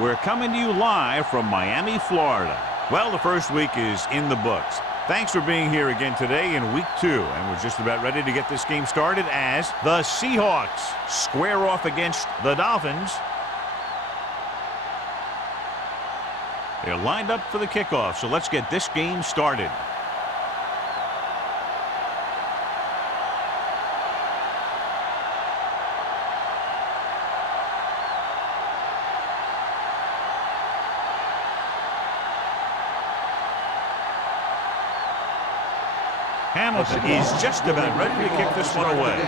We're coming to you live from Miami, Florida. Well, the first week is in the books. Thanks for being here again today in week 2, and we're just about ready to get this game started as the Seahawks square off against the Dolphins. They're lined up for the kickoff, so let's get this game started. Hamilton is just about ready to kick this one away.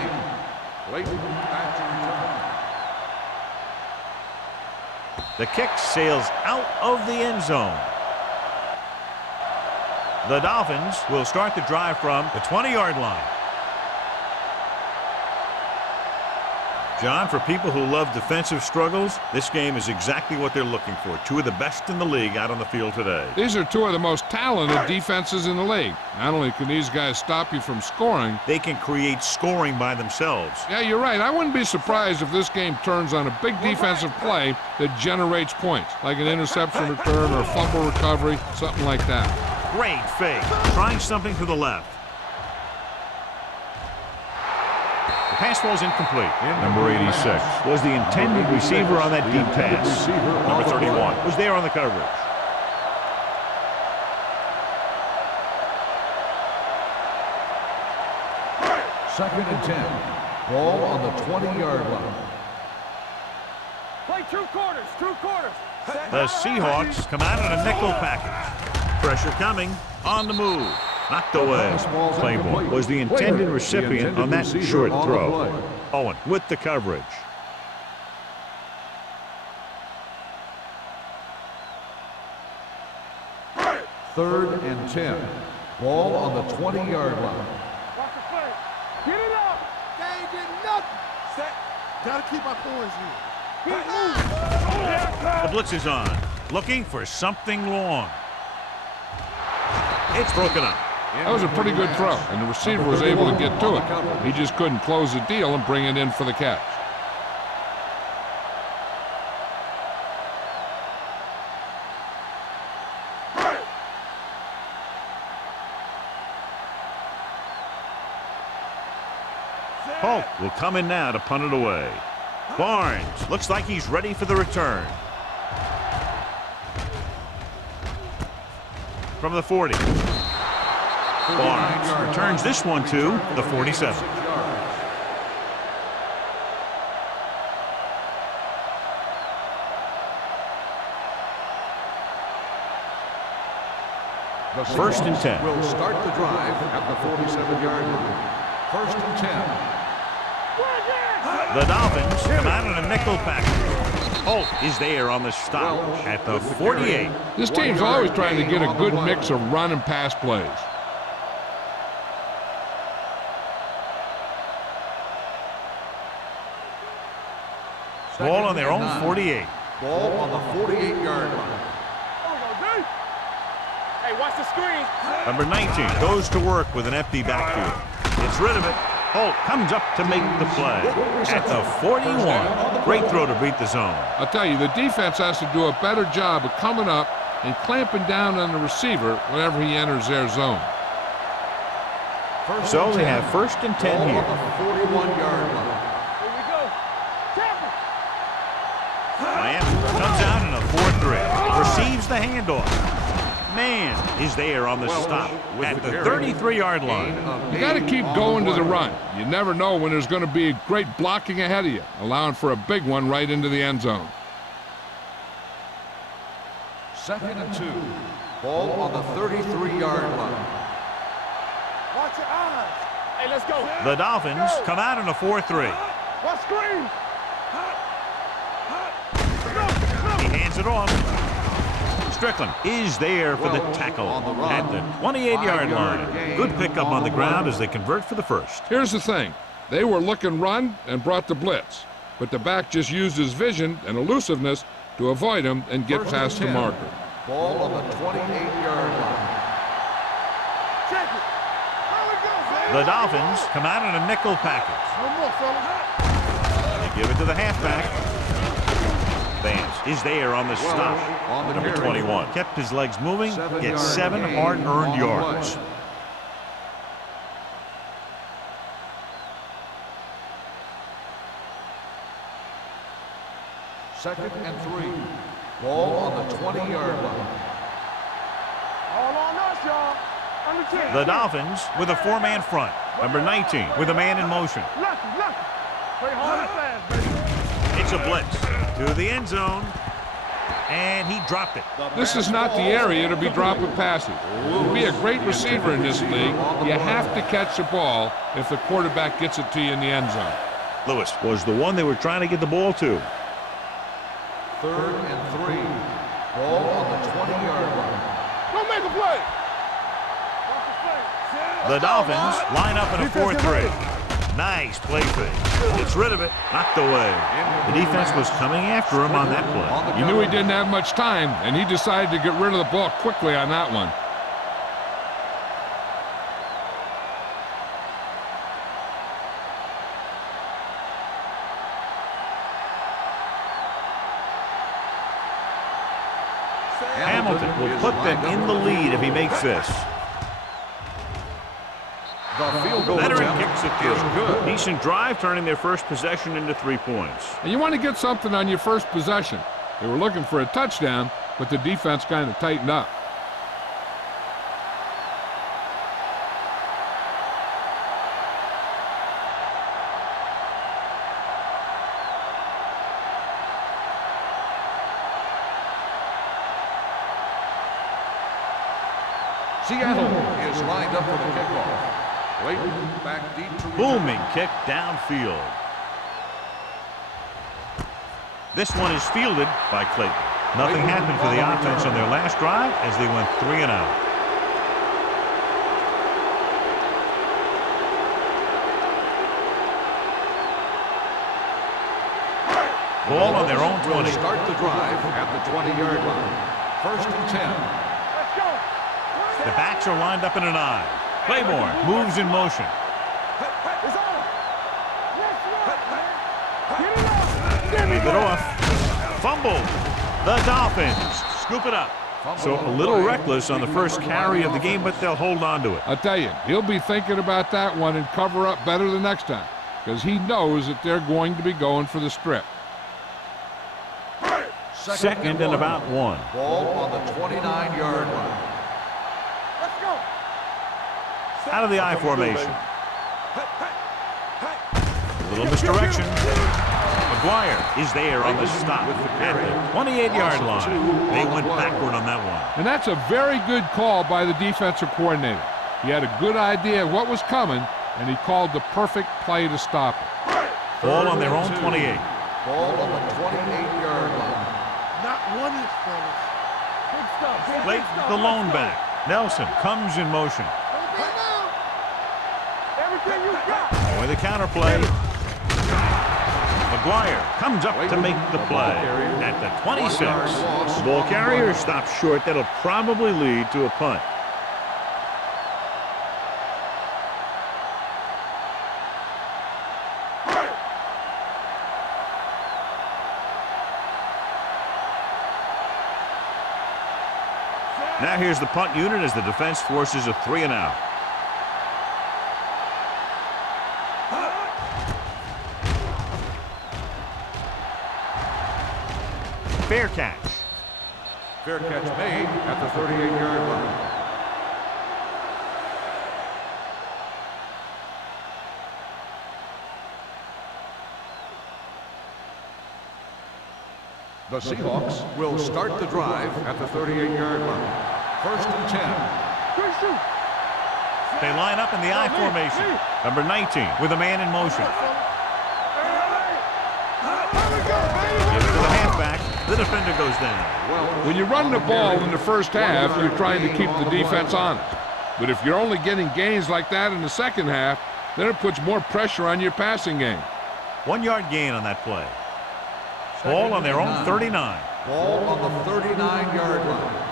The kick sails out of the end zone. The Dolphins will start the drive from the 20-yard line. John, for people who love defensive struggles, this game is exactly what they're looking for. Two of the best in the league out on the field today. These are two of the most talented defenses in the league. Not only can these guys stop you from scoring, they can create scoring by themselves. Yeah, you're right. I wouldn't be surprised if this game turns on a big defensive play that generates points, like an interception return or a fumble recovery, something like that. Great fake. Trying something to the left. The pass falls incomplete. Number 86 was the intended receiver on that deep pass. Number 31 was there on the coverage. Second and 10. Ball on the 20-yard line. Play two quarters. The Seahawks come out in a nickel package. Pressure coming on the move. Knocked away. Claiborne was the intended recipient on that short throw. Owen with the coverage. Third and 10. Ball on the 20-yard line. Get it up. They ain't getting nothing. Set. Gotta keep my points here. The blitz is on. Looking for something long. It's broken up. That was a pretty good throw, and the receiver was able to get to it. He just couldn't close the deal and bring it in for the catch. Polk will come in now to punt it away. Barnes looks like he's ready for the return. From the 40. Barnes returns this one to the 47. First and 10. Will start the drive at the 47-yard line. First and 10. The Dolphins come out in a nickel package. Holt is there on the stop at the 48. This team's always trying to get a good mix of run and pass plays. Ball on their own 48. Ball on the 48-yard line. Hey, watch the screen. Number 19 goes to work with an empty backfield. Gets rid of it. Holt comes up to make the play at the 41. Great throw to beat the zone. I'll tell you, the defense has to do a better job of coming up and clamping down on the receiver whenever he enters their zone. So they have first and 10 here. 41-yard line. Miami comes out in a 4-3. Receives the handoff. Man is there on the stop at the 33-yard line. You got to keep going to the run. You never know when there's going to be great blocking ahead of you, allowing for a big one right into the end zone. Second and 2. Ball on the 33-yard line. Watch your eyes. Hey, let's go. The Dolphins come out in a 4-3. Watch screen. He hands it off. Strickland is there for the tackle at the 28-yard line. Good pickup on the ground as they convert for the first. Here's the thing. They were looking run and brought the blitz, but the back just used his vision and elusiveness to avoid him and get past the marker. Ball on the 28-yard line. The Dolphins come out in a nickel package. They give it to the halfback. Vance is there on the stop. on the Number carry. 21 kept his legs moving, 7 gets yard 7 gain hard-earned on the yards. play. Second and 3. Ball on the 20-yard line. All on us, y'all. Under 10. The Dolphins with a 4-man front. Number 19 with a man in motion. Lucky. Play hard and fast, baby. It's a blitz to the end zone, and he dropped it. This is not the area to be dropping passes. To be a great receiver in this league, you have to catch the ball if the quarterback gets it to you in the end zone. Lewis was the one they were trying to get the ball to. Third and 3. Ball on the 20-yard line. Don't make a play. The Dolphins line up in a 4-3. Nice play fake. Gets rid of it. Knocked away. The defense was coming after him on that play. You knew he didn't have much time, and he decided to get rid of the ball quickly on that one. Hamilton will put them in the lead if he makes this. The field goal Veteran attempt kicks it is through. good. Decent drive, turning their first possession into 3 points. And you want to get something on your first possession. They were looking for a touchdown, but the defense kind of tightened up. Seattle is lined up for the kickoff. Clayton back deep to return. Booming kick downfield. This one is fielded by Clayton. Nothing happened for the offense on their last drive as they went 3 and out. Ball on their own 20. Start the drive at the 20-yard line. First and 10. Let's go. The backs are lined up in an I. Claiborne moves in motion. It's on. Get it up. Leave it off. Fumbled. The Dolphins scoop it up. So a little reckless on the first carry of the game, but they'll hold on to it. I'll tell you, he'll be thinking about that one and cover up better the next time, because he knows that they're going to be going for the strip. Second and about 1. Ball on the 29-yard line. Let's go. Out of the I formation. A little misdirection. McGuire is there on the stop at the 28-yard line. They went backward on that one. And that's a very good call by the defensive coordinator. He had a good idea of what was coming, and he called the perfect play to stop it. Ball on their own 28. Ball on the 28-yard line. Not 1 inch, fellas. Big stuff. Clayton, the lone back. Nelson comes in motion. Everything you got. With a counterplay. McGuire comes up to make the play at the 26. The ball carrier stops short. That'll probably lead to a punt. Now here's the punt unit as the defense forces a 3 and out. Fair catch. Fair catch made at the 38-yard line. The Seahawks will start the drive at the 38-yard line. First and 10. Good shoot. They line up in the I formation. Number 19 with a man in motion. Gives it to the halfback. The defender goes down. When you run the ball in the first half, you're trying to keep the defense honest. But if you're only getting gains like that in the second half, then it puts more pressure on your passing game. 1 yard gain on that play. Ball on their own 39. Ball on the 39-yard line.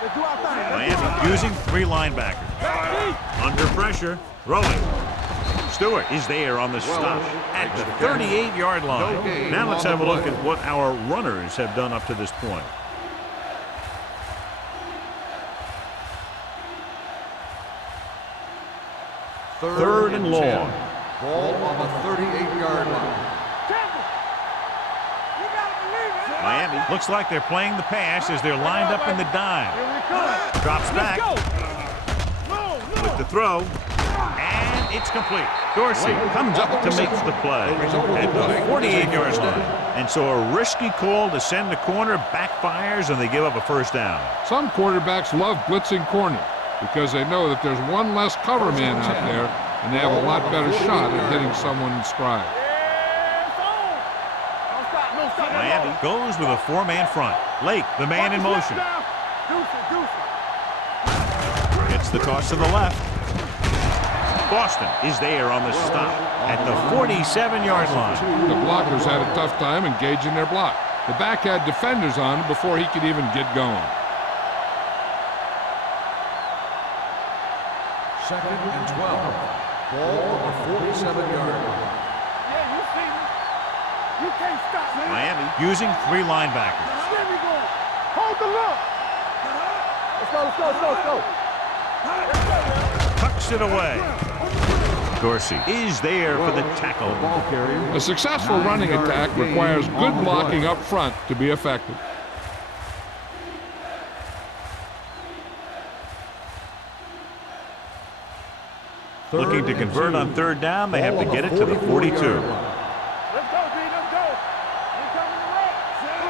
Miami using 3 linebackers. Under pressure. Throwing. Stewart is there on the stop at the 38-yard line. Now let's have a look at what our runners have done up to this point. Third and long. Ball on the 38-yard line. Miami looks like they're playing the pass as they're lined up in the dime. Drops back with the throw, and it's complete. Dorsey comes up to make the play at the 48-yard line. And so a risky call to send the corner backfires, and they give up a first down. Some quarterbacks love blitzing corner because they know that there's one less cover man out there, and they have a lot better shot at hitting someone in stride. Miami goes with a four-man front. Lake, the man in motion. Gets the toss to the left. Boston is there on the stop at the 47-yard line. The blockers had a tough time engaging their block. The back had defenders on him before he could even get going. Second and 12. Ball on the 47-yard line. You can't stop, man. Miami using three linebackers. There we go. Hold the look. Let's go. Tucks it away. Dorsey is there for the tackle. A successful running attack requires good blocking up front to be effective. Looking to convert on third down, they have to get it to the 42. Let's go, D. Let's go.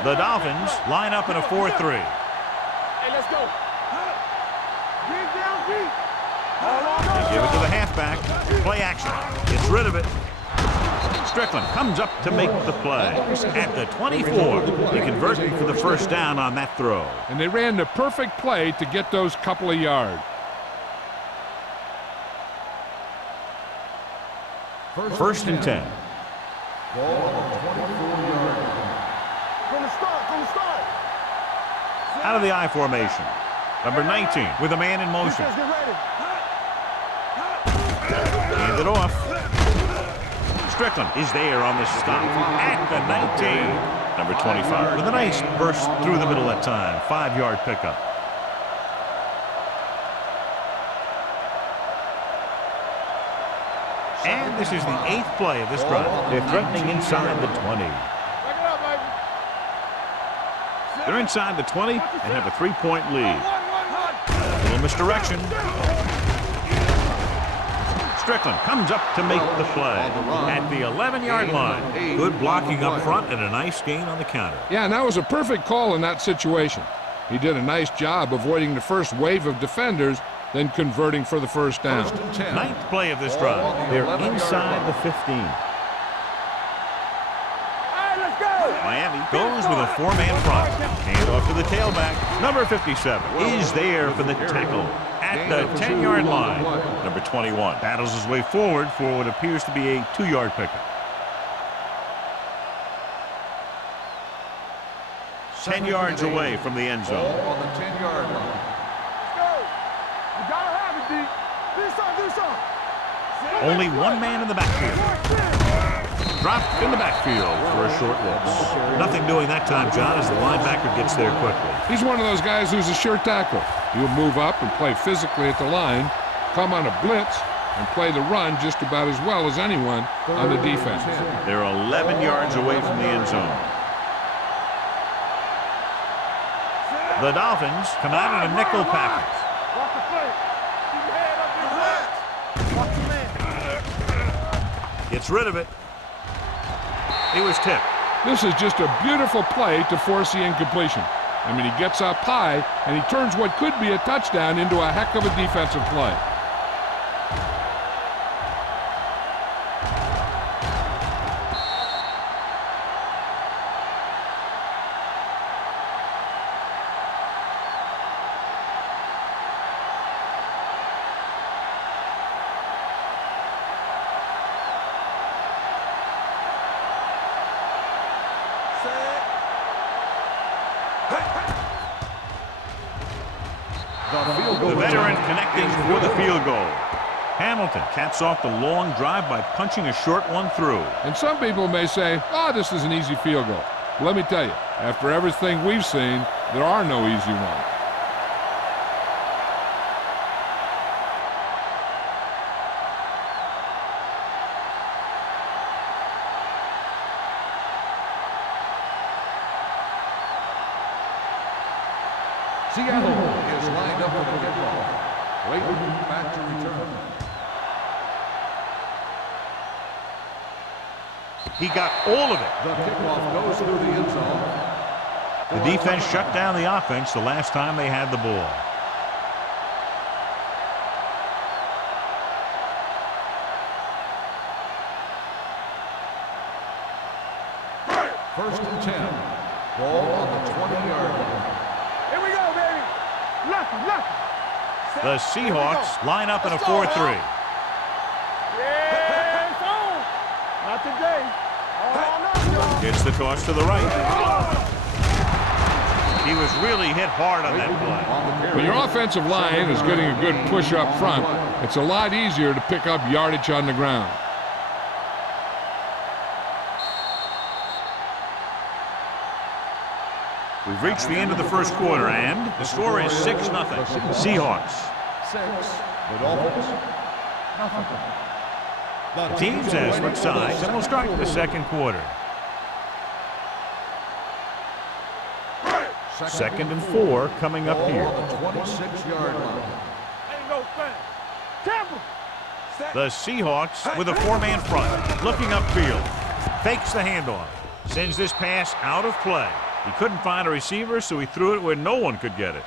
The Dolphins line up in a 4-3. Hey, let's go. Get down deep. They give it to the halfback. Play action. Gets rid of it. Strickland comes up to make the play. At the 24, they convert for the first down on that throw. And they ran the perfect play to get those couple of yards. First and 10. Ball on the 24-yard line. From the start. Out of the I formation. Number 19 with a man in motion. Get ready. Hand it off. Strickland is there on the stop at the 19. Number 25 with a nice burst through the middle that time. 5-yard pickup. And this is the 8th play of this drive. They're threatening inside the 20. They're inside the 20 and have a 3-point lead. A little misdirection. Strickland comes up to make the play at the 11-yard line. Good blocking up front and a nice gain on the counter. Yeah, and that was a perfect call in that situation. He did a nice job avoiding the first wave of defenders, then converting for the first down. 9th play of this drive. They're inside the 15. Miami goes with a four-man front. Hand off to the tailback. Number 57 is there for the tackle at the 10-yard line. Number 21 battles his way forward for what appears to be a 2-yard pickup. 10 yards away from the end zone. Ball on the 10-yard line. You gotta have it, D. Do something. Only one man in the backfield. Dropped in the backfield for a short loss. Nothing doing that time, John, as the linebacker gets there quickly. He's one of those guys who's a sure tackle. He'll move up and play physically at the line, come on a blitz, and play the run just about as well as anyone on the defense. They're 11 yards away from the end zone. The Dolphins come out in a nickel package. Watch the play. Keep your head up your hands. Watch the man. Gets rid of it. He was tipped. This is just a beautiful play to force the incompletion. I mean, he gets up high, and he turns what could be a touchdown into a heck of a defensive play. The veteran connecting for the field goal. Hamilton caps off the long drive by punching a short one through. And some people may say, oh, this is an easy field goal. But let me tell you, after everything we've seen, there are no easy ones. Seattle is lined up for the kickoff. Waiting back to return. He got all of it. The kickoff goes through the end zone. The defense shut down the offense the last time they had the ball. First and 10. Ball on the 20-yard line. Here we go, baby. Lucky. The Seahawks line up in a 4-3. Yeah, it's on. Not today. Gets the toss to the right. He was really hit hard on that play. When your offensive line is getting a good push up front, it's a lot easier to pick up yardage on the ground. We've reached the end of the first quarter, and the score is 6-0. Seahawks. 6. The Dolphins. Nothing. The teams have switched sides, and we'll start the second quarter. Second and 4 coming up here. On the 26-yard line. Ain't no thing. Temple. The Seahawks with a 4-man front, looking upfield. Fakes the handoff. Sends this pass out of play. He couldn't find a receiver, so he threw it where no one could get it.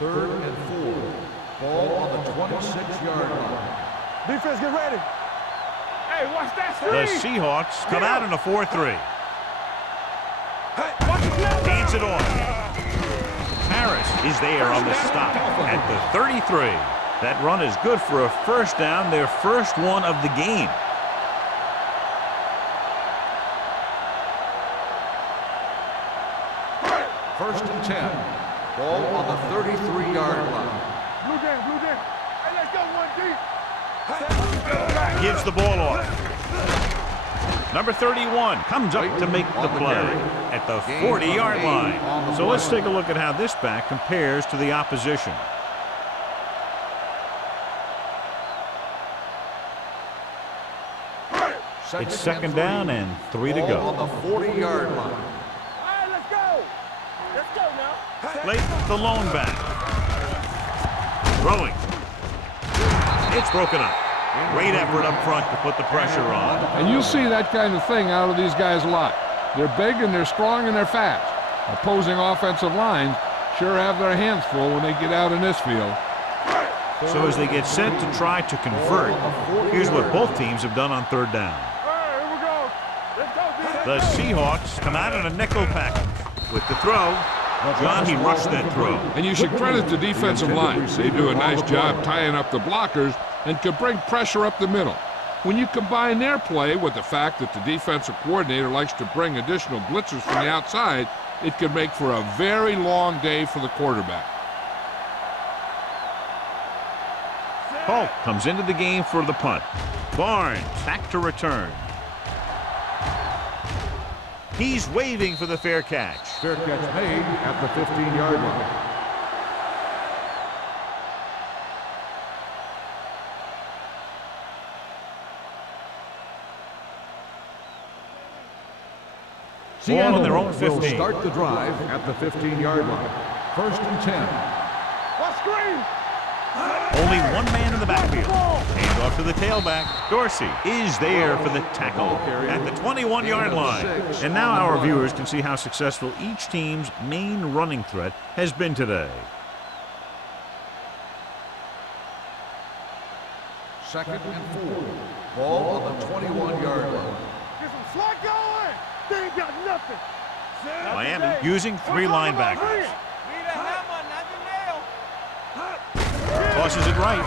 Third and 4. Ball on the 26-yard line. Defense, get ready. Hey, watch that The screen. Seahawks come out in a 4-3. Hey, watch it. Hands it off. Harris is there on the stop at the 33. That run is good for a first down, their first one of the game. First and 10. Ball on the 33-yard line. Blue down. Hey, let's go one deep. Gives the ball off. Number 31 comes up to make the play at the 40-yard line. So let's take a look at how this back compares to the opposition. It's second down and 3 to Ball go. on the 40-yard line. All right, let's go. Let's go now. Late the lone back. Throwing. It's broken up. Great effort up front to put the pressure on. And you'll see that kind of thing out of these guys a lot. They're big and they're strong and they're fast. Opposing offensive lines sure have their hands full when they get out in this field. So as they get set to try to convert, here's what both teams have done on third down. All right, here we go. Let's go, The Seahawks come out in a nickel package with the throw. John, he rushed that throw. And you should credit the defensive line. They do a nice job tying up the blockers and can bring pressure up the middle. When you combine their play with the fact that the defensive coordinator likes to bring additional blitzers from the outside, it can make for a very long day for the quarterback. Polk comes into the game for the punt. Barnes back to return. He's waving for the fair catch. Fair catch made at the 15-yard line. Ball on their own will 15. start the drive at the 15-yard line. First and 10. What screen? Only one man in the backfield. Hand off to the tailback. Dorsey is there for the tackle at the 21-yard line. And now our viewers can see how successful each team's main running threat has been today. Second and 4. Ball on the 21-yard line. Get some slot going. They ain't got nothing. Miami using 3 linebackers. Need a hammer, not the nail. Tosses it right.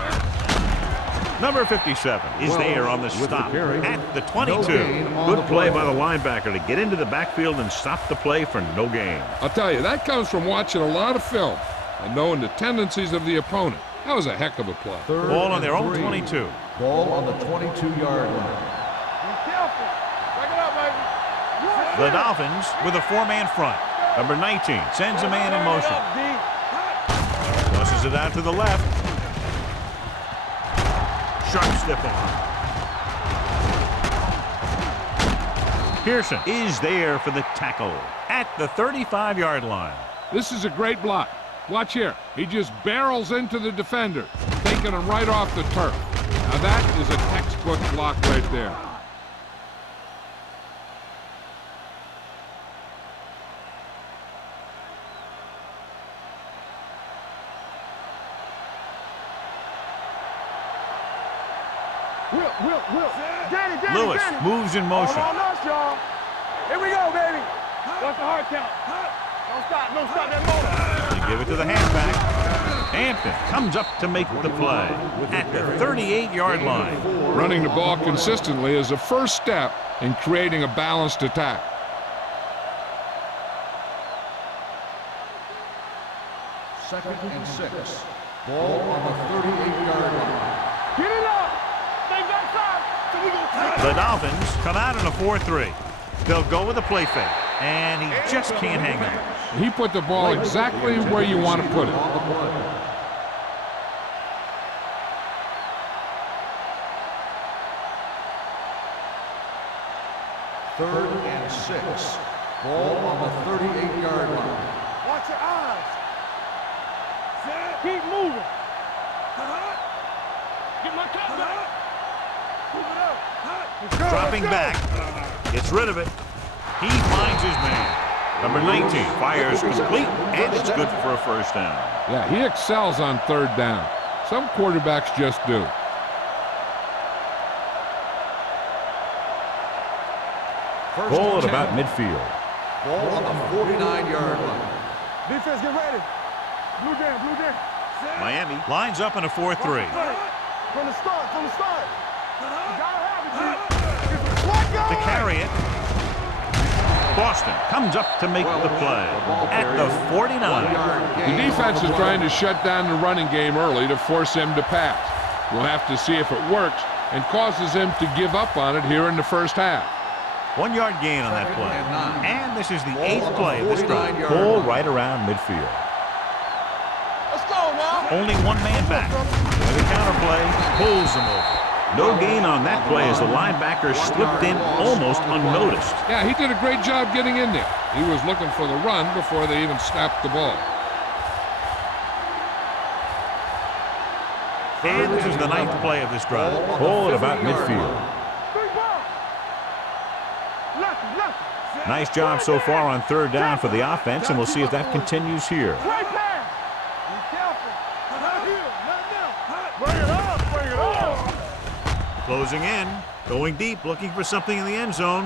Number 57 is there on the stop at the 22. Good play by the linebacker to get into the backfield and stop the play for no gain. I'll tell you, that comes from watching a lot of film and knowing the tendencies of the opponent. That was a heck of a play. Ball on their own 22. Ball on the 22-yard line. Be careful. Break it up, baby. The Dolphins with a four-man front. Number 19 sends a man in motion. Tosses it out to the left. Sharp step on. Pearson is there for the tackle at the 35-yard line. This is a great block. Watch here. He just barrels into the defender, taking him right off the turf. Now that is a textbook block right there. Will. Danny, Lewis Danny. moves in motion. Hold on us, y'all. Here we go, baby. What's the hard count? Don't stop that motor. They give it to the halfback. Hampton comes up to make the play at the 38-yard line. Running the ball consistently is a first step in creating a balanced attack. Second and 6. Ball on the 38-yard line. Get it up. Stay back side. So we gonna take The Dolphins come out in a 4-3. They'll go with a play fake, and he just can't hang on. He put the ball exactly where you want to put it. Third and 6. Ball on the 38-yard line. Watch your eyes. Keep moving. Get my cut back. Move it up. Let's go, Dropping let's go. back, gets rid of it. He finds his man. Number 19 fires complete, and it's good for a first down. Yeah, he excels on third down. Some quarterbacks just do. Ball at about midfield. Ball on the 49-yard line. Defense, get ready. Blue down. Miami lines up in a 4-3. From the start. You gotta have it, G. Let's go. To carry it, Boston comes up to make the play at the 49. The defense is trying to shut down the running game early to force him to pass. We'll have to see if it works and causes him to give up on it here in the first half. 1 yard gain on that play. And this is the 8th play of this drive. Ball right around midfield. Let's go now. Only one man back. The counter play pulls him over. No gain on that play as the linebacker slipped in almost unnoticed. Yeah, he did a great job getting in there. He was looking for the run before they even snapped the ball. And this is the 9th play of this drive. Ball at about midfield. Nice job so far on third down for the offense, and we'll see if that continues here. Great pass. Be careful. Not here. Not now. Bring it up. Closing in, going deep, looking for something in the end zone.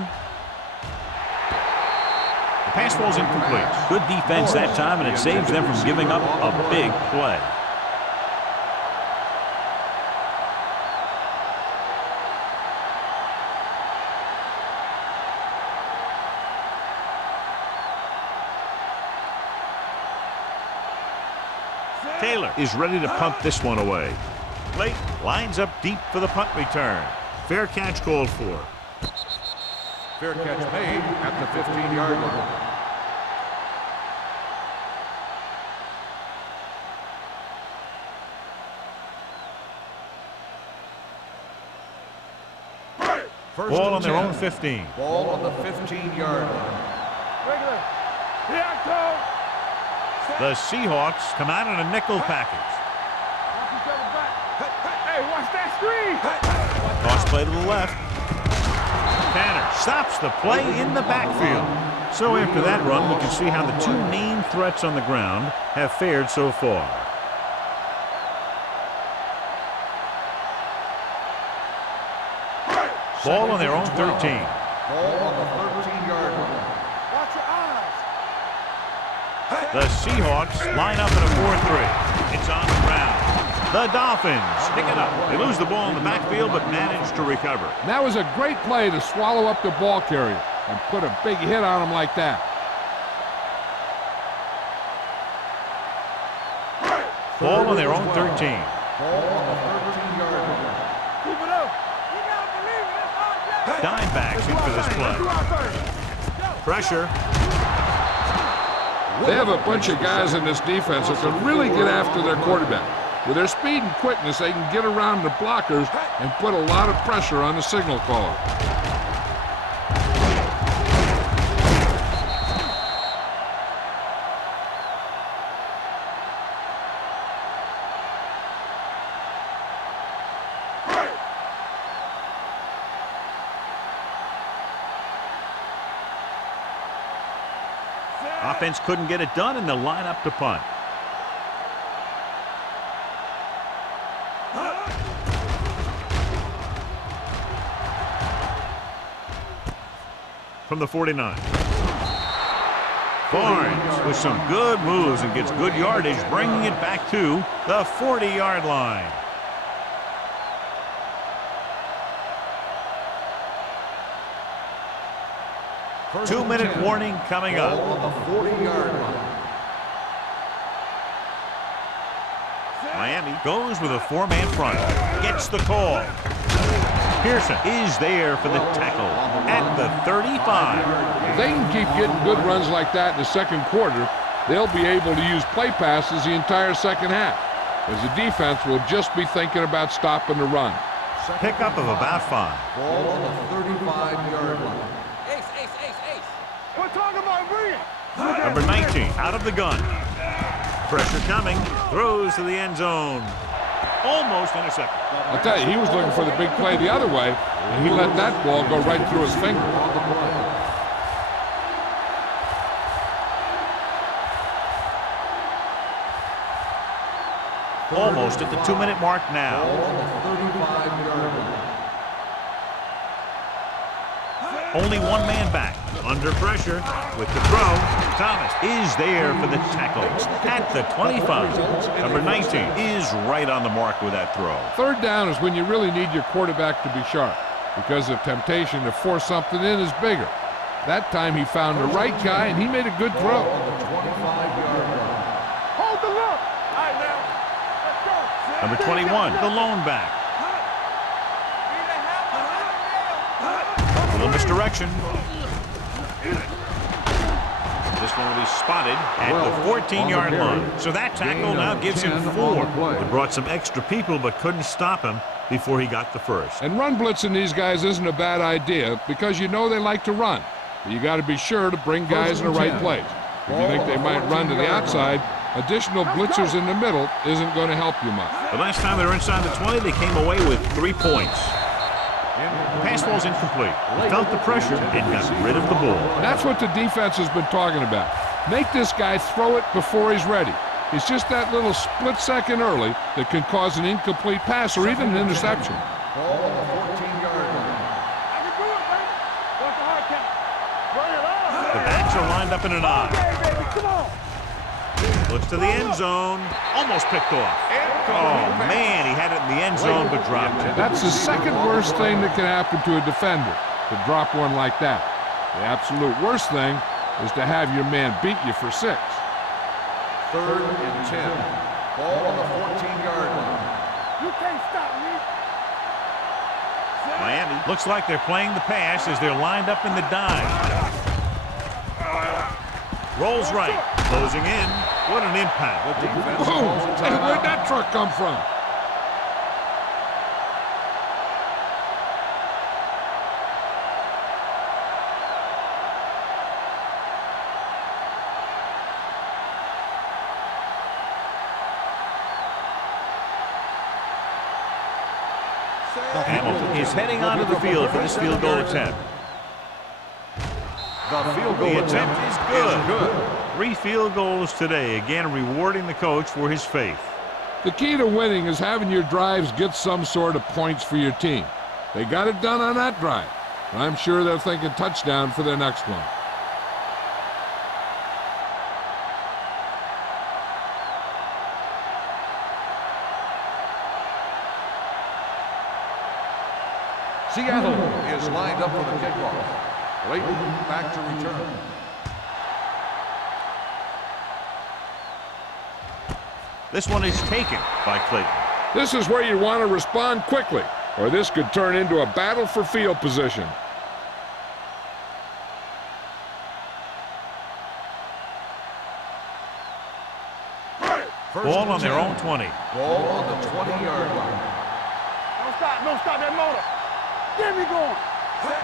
The pass falls incomplete. Good defense that time, and it saves them from giving up a big play. Taylor is ready to punt this one away. Blake lines up deep for the punt return. Fair catch called for. Fair catch made at the 15-yard line. Ball on their own 15. Ball on the 15-yard line. Regular. Here I go. The Seahawks come out in a nickel package. Hey, watch that screen. Toss play to the left. Tanner stops the play in the backfield. So after that run, we can see how the two main threats on the ground have fared so far. Ball on their own 13. Ball on the 13-yard line. Watch your eyes. The Seahawks line up in a 4-3. It's on the ground. The Dolphins pick it up. They lose the ball in the backfield, but manage to recover. That was a great play to swallow up the ball carrier and put a big hit on him like that. Ball on their own 13. Ball on the 13-yard line. Keep it up. You gotta believe it. It's hard play. Dime backs in for this play. Pressure. They have a bunch of guys in this defense that can really get after their quarterback. With their speed and quickness, they can get around the blockers and put a lot of pressure on the signal caller. Offense couldn't get it done, and they'll line up to punt. From the 49. Barnes with some good moves and gets good yardage, bringing it back to the 40-yard line. Two-minute warning coming up. Ball on the 40-yard line. Miami goes with a four-man front. Gets the call. Pearson is there for the tackle at the 35. If they can keep getting good runs like that in the second quarter, they'll be able to use play passes the entire second half, as the defense will just be thinking about stopping the run. Pickup of about 5. Ball on the 35-yard line. We're talking about brilliant. Number 19 out of the gun. Pressure coming. Throws to the end zone. Almost intercepted. I'll tell you, he was looking for the big play the other way, and he let that ball go right through his finger. Almost at the 2-minute mark now. Ball on the 35-yard line. Only one man back. Under pressure with the throw. Thomas is there for the tackle at the 25. Number 19 is right on the mark with that throw. Third down is when you really need your quarterback to be sharp, because the temptation to force something in is bigger. That time he found the right guy, and he made a good throw. On the 25-yard line. Hold the look. All right, now. Let's go. Number 21, the lone back. A little misdirection. This one will be spotted at the 14-yard line. So that tackle now gives him 4. They brought some extra people but couldn't stop him before he got the first. And run blitzing these guys isn't a bad idea, because you know they like to run. But you got to be sure to bring guys in the right place. If you think they might run to the outside, additional blitzers in the middle isn't going to help you much. The last time they were inside the 20, they came away with 3 points. The pass ball's incomplete. He felt the pressure and got rid of the ball. That's what the defense has been talking about. Make this guy throw it before he's ready. It's just that little split second early that can cause an incomplete pass or even an interception. Ball on the 14-yard line. I can do it, baby. What's the hard count? Bring it on. The backs are lined up in an eye. Hey, baby, come on. Looks to the end zone. Almost picked off. Oh, man, he had it in the end zone but dropped it. That's the second worst thing that can happen to a defender, to drop one like that. The absolute worst thing is to have your man beat you for 6. 3rd and 10. Ball on the 14-yard line. You can't stop me. Miami looks like they're playing the pass as they're lined up in the dime. Rolls right, closing in. What an impact. Boom! Hey, where'd that truck come from? Hamilton is heading onto the field for this field goal attempt. The field goal The attempt is good. 3 field goals today, again rewarding the coach for his faith. The key to winning is having your drives get some sort of points for your team. They got it done on that drive. I'm sure they're thinking touchdown for their next one. Seattle is lined up for the kickoff. Clayton back to return. This one is taken by Clayton. This is where you want to respond quickly, or this could turn into a battle for field position. Ball on their own 20. Ball on the 20-yard line. Don't stop that motor. Get me going.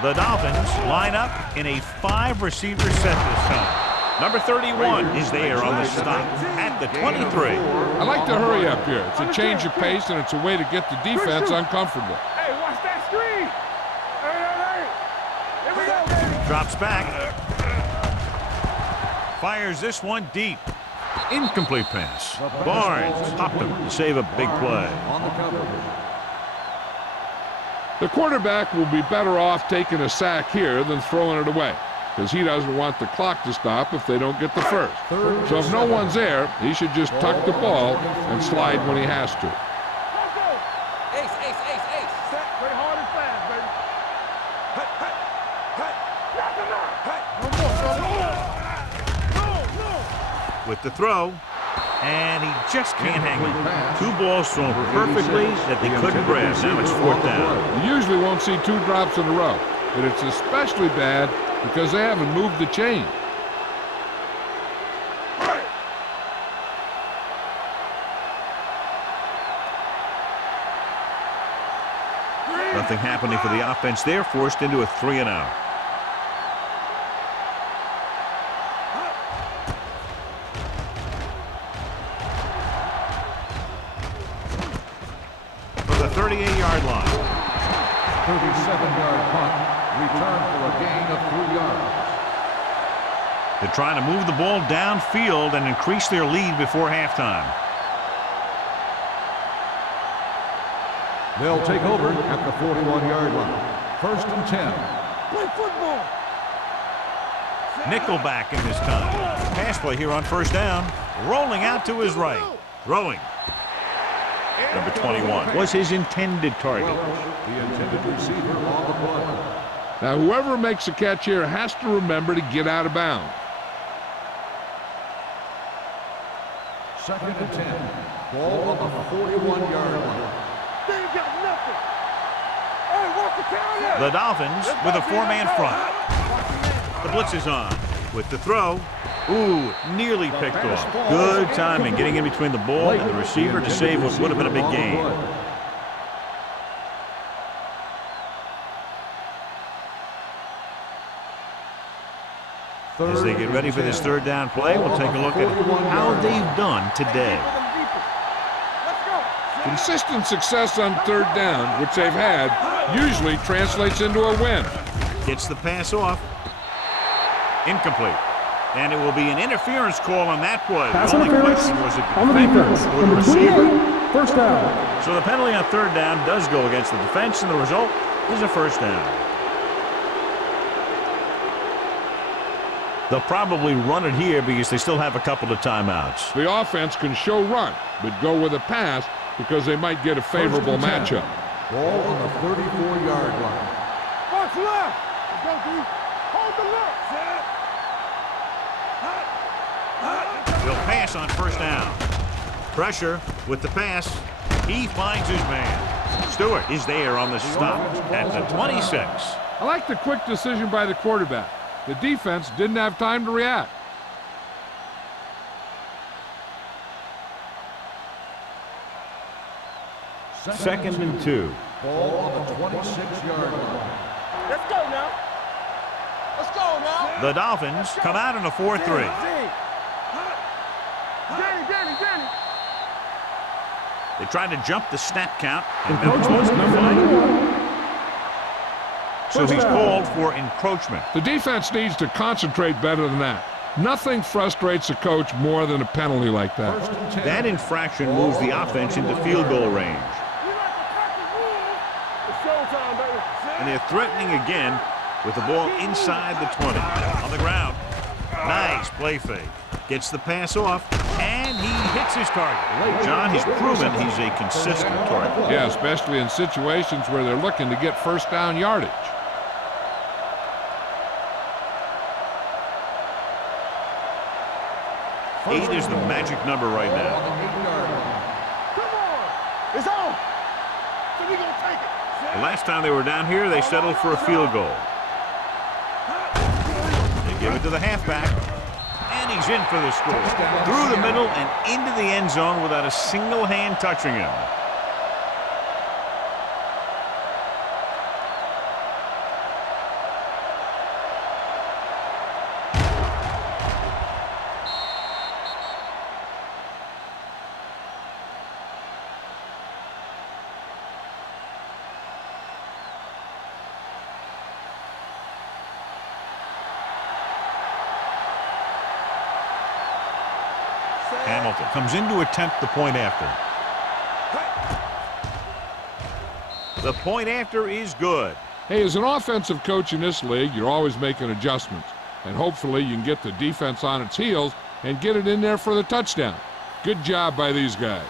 The Dolphins line up in a 5-receiver set this time. Number 31 is there on the stop at the 23. I like to hurry up here. It's a change of pace, and it's a way to get the defense uncomfortable. Hey, watch that screen. Hey. Here we go, baby. Drops back. Fires this one deep. Incomplete pass. Barnes popped him to save a big play. On the cover. The quarterback will be better off taking a sack here than throwing it away, because he doesn't want the clock to stop if they don't get the first. So if no one's there, he should just tuck the ball and slide when he has to. Ace. Set, play hard and fast, baby. Knock him out. No. With the throw, and he just can't hang on. 2 balls thrown perfectly that they couldn't grab. Now it's 4th down. You usually won't see 2 drops in a row, but it's especially bad because they haven't moved the chain. Nothing happening for the offense there, forced into a 3-and-out. For the 38-yard line. 37-yard punt. Return for a gain of 3 yards. They're trying to move the ball downfield and increase their lead before halftime. They'll take over at the 41-yard line. 1st and 10. Play football. Nickelback in this time. Pass play here on 1st down. Rolling out to his right. Throwing. Number 21 was his intended target. The intended receiver on the play. Now, whoever makes a catch here has to remember to get out of bounds. 2nd and 10. Ball on the 41-yard line. They ain't got nothing. Hey, walk the counter. The Dolphins with a 4-man front. The blitz is on. With the throw. Ooh, nearly picked off. Good timing, getting in between the ball and the receiver to save what would have been a big gain. As they get ready for this 3rd down play, we'll take a look at how they've done today. Consistent success on 3rd down, which they've had, usually translates into a win. Gets the pass off. Incomplete. And it will be an interference call on that play. Pass The only interference question was it on the defense. or the Number receiver. 28, 1st down. So the penalty on 3rd down does go against the defense, and the result is a 1st down. They'll probably run it here because they still have a couple of timeouts. The offense can show run, but go with a pass because they might get a favorable matchup. Ball on the 34-yard line. Watch left. Go, D. Hold the left. They'll pass on 1st down. Pressure with the pass. He finds his man. Stewart is there on the stop at the 26. I like the quick decision by the quarterback. The defense didn't have time to react. Second and 2. Ball on the 26-yard line. Let's go now. Let's go now. The Dolphins come out in a 4-3. Danny. They tried to jump the snap count. Encroachment, number 91. So he's called for encroachment. The defense needs to concentrate better than that. Nothing frustrates a coach more than a penalty like that. 1st and 10. That infraction moves the offense into field goal range. It's showtime, baby. And they're threatening again with the ball inside the 20. On the ground. Nice play fake. Gets the pass off, and And he hits his target. John, he's proven he's a consistent target. Yeah, especially in situations where they're looking to get first down yardage. 8 is the magic number right now. Come on. It's on. So we gonna take it. The last time they were down here, they settled for a field goal. They give it to the halfback. And he's in for the score. Through the middle and into the end zone without a single hand touching him. Hamilton comes in to attempt the point after. The point after is good. Hey, as an offensive coach in this league, you're always making adjustments. And hopefully you can get the defense on its heels and get it in there for the touchdown. Good job by these guys.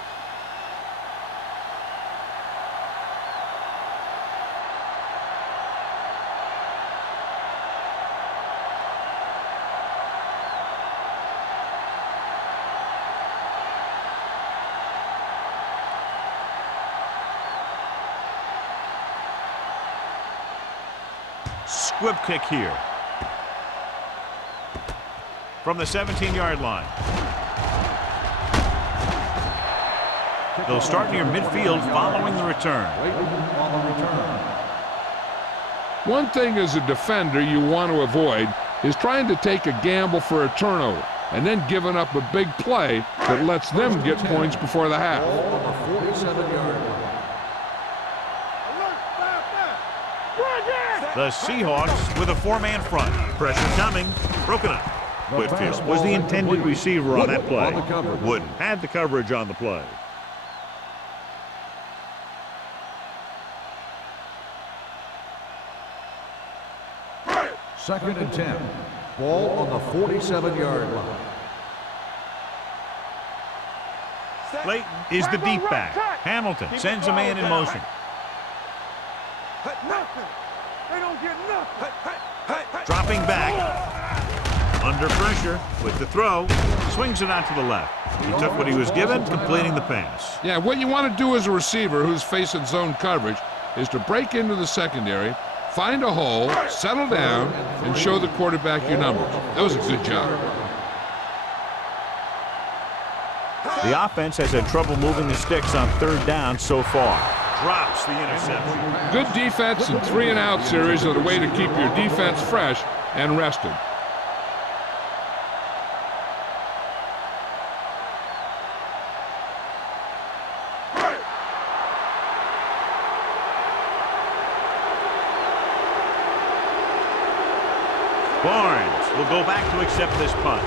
Squib kick here. From the 17-yard line. They'll start near midfield following the return. One thing as a defender you want to avoid is trying to take a gamble for a turnover and then giving up a big play that lets them get points before the half. The Seahawks with a 4-man front. Pressure coming. Broken up. Whitfield was the intended receiver on that play. Wooden had the coverage on the play. Second and 10. Ball on the 47-yard line. Clayton is the deep back. Hamilton sends a man in motion. Nothing. They don't get nothing. Dropping back. Under pressure with the throw. Swings it out to the left. He took what he was given, completing the pass. Yeah, what you want to do as a receiver who's facing zone coverage is to break into the secondary, find a hole, settle down, and show the quarterback your numbers. That was a good job. The offense has had trouble moving the sticks on third down so far. Drops the interception. Good defense and 3-and-out series are the way to keep your defense fresh and rested. Barnes will go back to accept this punt.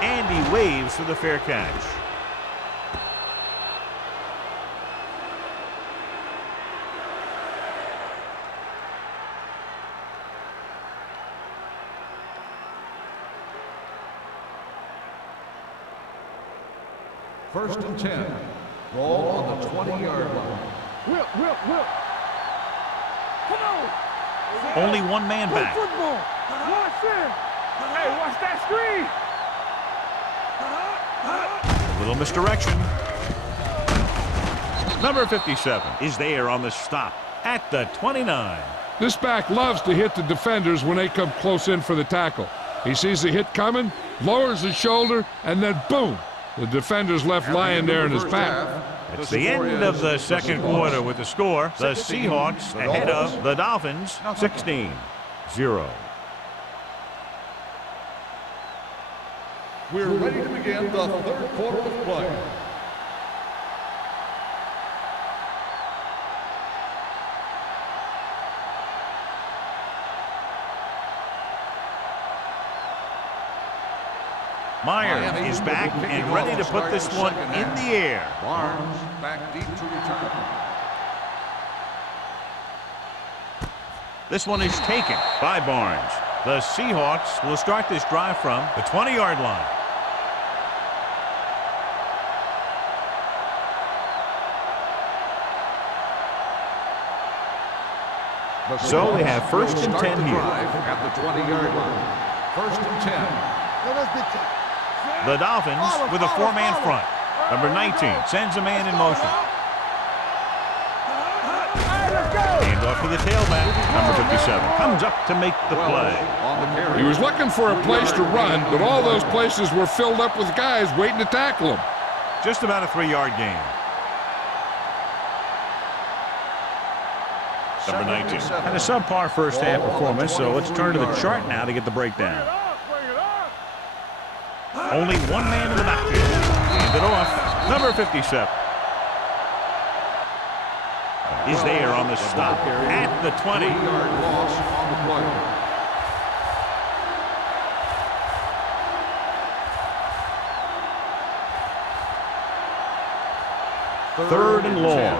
And he waves for the fair catch. First and 10. Ball on the 20-yard line. Whip. Come on. Only one man back. Football. Watch in. Hey, watch that screen. A little misdirection. Number 57 is there on the stop at the 29. This back loves to hit the defenders when they come close in for the tackle. He sees the hit coming, lowers his shoulder, and then boom, the defender's left lying there in his path. It's the end of the second quarter with the score. The Seahawks ahead of the Dolphins 16-0. We're ready to begin the third quarter of play. Meyer is back and ready to put this one in the air. Barnes back deep to return. This one is taken by Barnes. The Seahawks will start this drive from the 20-yard line. So they have first and 10 here. At the 20-yard line. First and 10. The Dolphins with a four-man front. Number 19 sends a man in motion. Hand off to the tailback. Number 57 comes up to make the play. He was looking for a place to run, but all those places were filled up with guys waiting to tackle him. Just about a 3-yard gain. Number 19. And a subpar first half performance, so let's turn to the chart now to get the breakdown. Only one man in the backfield. Hand it off. Number 57. He's there on the stop at the 20. 3-yard loss on the play. Third and long.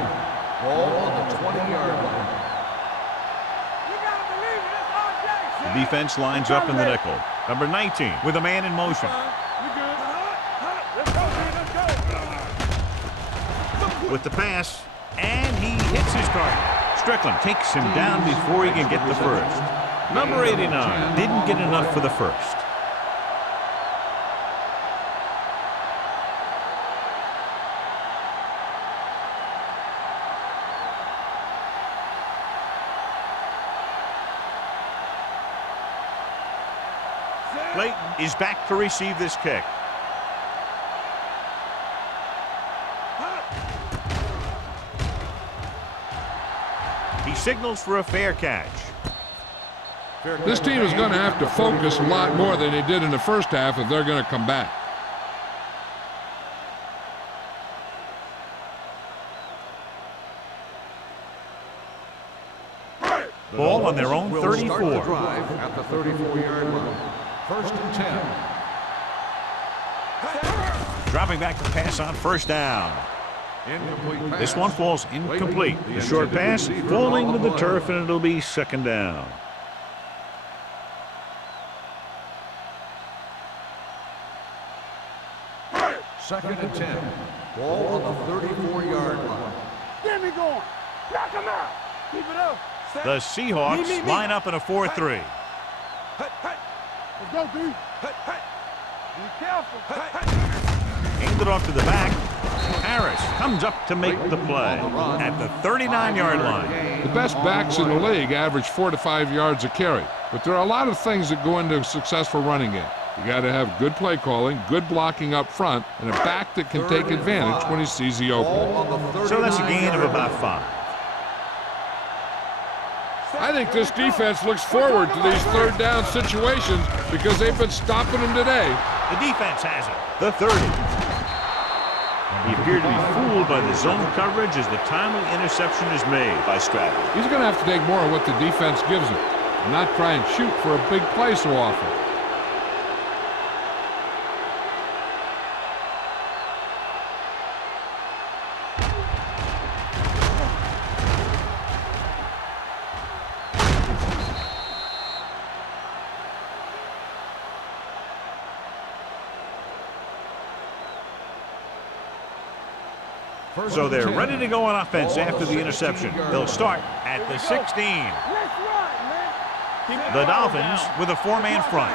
Ball on the 20-yard line. The defense lines up in the nickel. Number 19 with a man in motion. With the pass, and he hits his target. Strickland takes him down before he can get the first. Number 89 didn't get enough for the first. Clayton is back to receive this kick. He signals for a fair catch. This team is going to have to focus a lot more than they did in the first half if they're going to come back. Ball on their own 34. Start the drive at the 34-yard line. First and 10. Dropping back to pass on first down. Incomplete pass. This one falls incomplete. The short pass falling to the turf, and it'll be second down. Second and 10. Ball on the 34-yard line. Get me going. Knock him out. Keep it up. The Seahawks line up in a 4-3. Let's go, D. Be careful. Aimed it off to the back. Harris comes up to make the play at the 39-yard line. The best backs in the league average 4 to 5 yards a carry, but there are a lot of things that go into a successful running game. You got to have good play calling, good blocking up front, and a back that can take advantage when he sees the opening. So that's a gain of about 5. I think this defense looks forward to these third down situations because they've been stopping them today. The defense has it. The 30. He appeared to be fooled by the zone coverage as the timely interception is made by Stratton. He's going to have to take more of what the defense gives him and not try and shoot for a big play so often. So they're ready to go on offense after the interception. They'll start at the 16. The Dolphins with a 4-man front.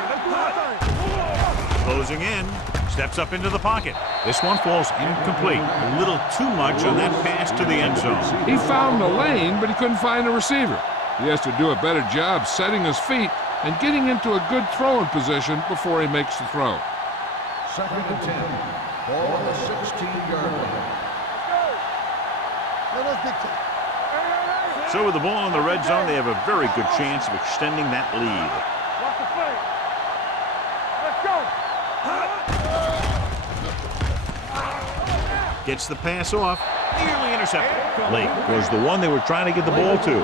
Closing in. Steps up into the pocket. This one falls incomplete. A little too much on that pass to the end zone. He found the lane, but he couldn't find a receiver. He has to do a better job setting his feet and getting into a good throwing position before he makes the throw. Second and 10. Ball on the 16-yard line. So with the ball in the red zone, they have a very good chance of extending that lead. Watch the play. Let's go. Gets the pass off. Nearly intercepted. Late was the one they were trying to get the ball to.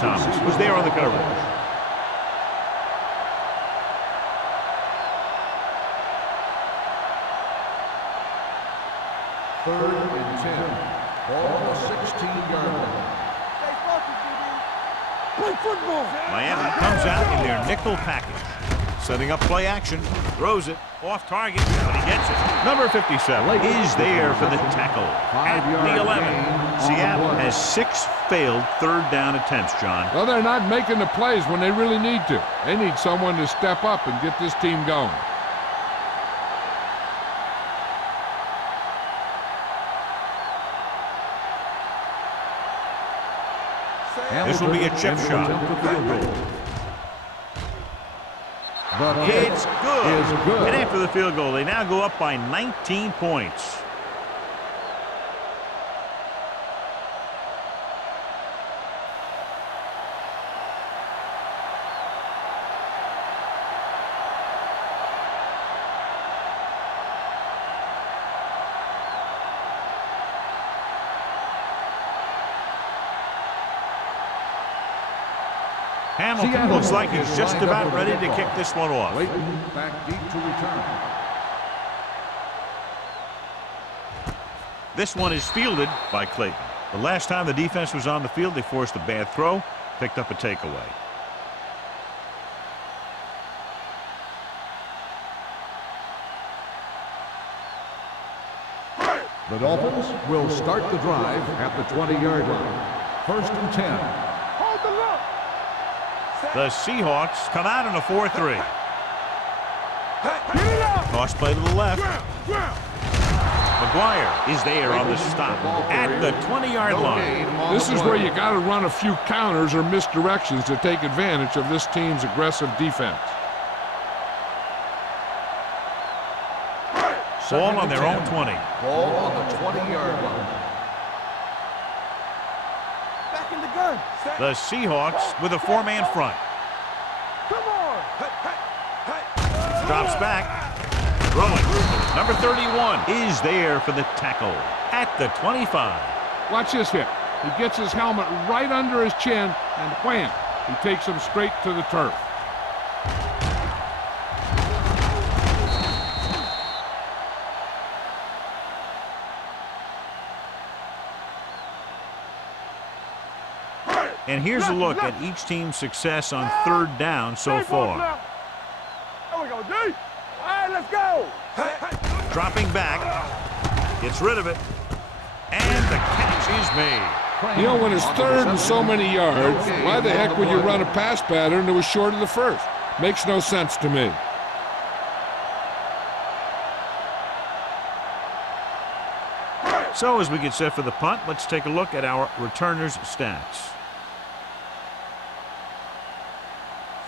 Thomas was there on the coverage. Third and 10. Ball on the 16-yard line. Play football. Miami comes out in their nickel package. Setting up play action. Throws it. Off target, but he gets it. Number 57 is there for the tackle at the 11. Seattle has 6 failed third down attempts, John. Well, they're not making the plays when they really need to. They need someone to step up and get this team going. This will be a chip shot. It's good. And after the field goal, they now go up by 19 points. Hamilton looks like he's just about ready to kick this one off. Back deep to return. This one is fielded by Clayton. The last time the defense was on the field, they forced a bad throw, picked up a takeaway. The Dolphins will start the drive at the 20-yard line. 1st and 10. Hold the look. The Seahawks come out in a 4-3. Get it out. Toss play to the left. McGuire is there on the stop at the 20-yard line. This is where you got to run a few counters or misdirections to take advantage of this team's aggressive defense. Ball on their own 20. Ball on the 20-yard line. Back in the gun. The Seahawks with a 4-man front. Come on. Drops back. Throwing. Number 31 is there for the tackle at the 25. Watch this hit. He gets his helmet right under his chin, and wham, he takes him straight to the turf. And here's a look at each team's success on third down so far. There we go, D. All right, let's go. Dropping back. Gets rid of it. And the catch is made. You know, when it's third and so many yards, why the heck would you run a pass pattern that was short of the first? Makes no sense to me. So as we get set for the punt, let's take a look at our returners' stats.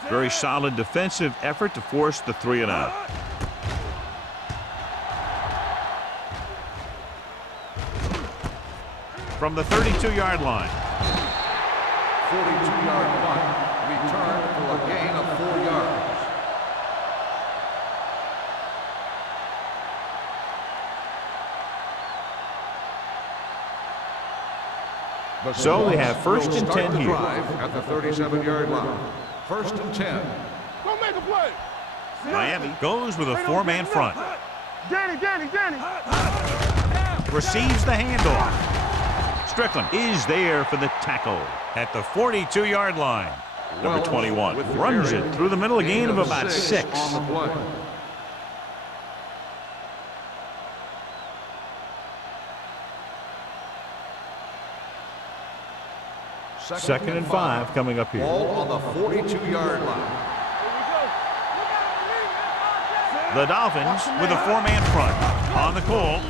Very solid defensive effort to force the 3-and-out. From the 32-yard line. 42-yard punt. Return for a gain of 4 yards. So they have 1st and 10 here. At the 37-yard line. 1st and 10. Go make a play. Miami goes with a 4-man front. Danny. Receives the handoff. Strickland is there for the tackle at the 42-yard line. Number 21 runs it through the middle, a gain of about 6. On the play. Second and 5 coming up here. Ball on the 42-yard line. The Dolphins with a 4-man front. On the call.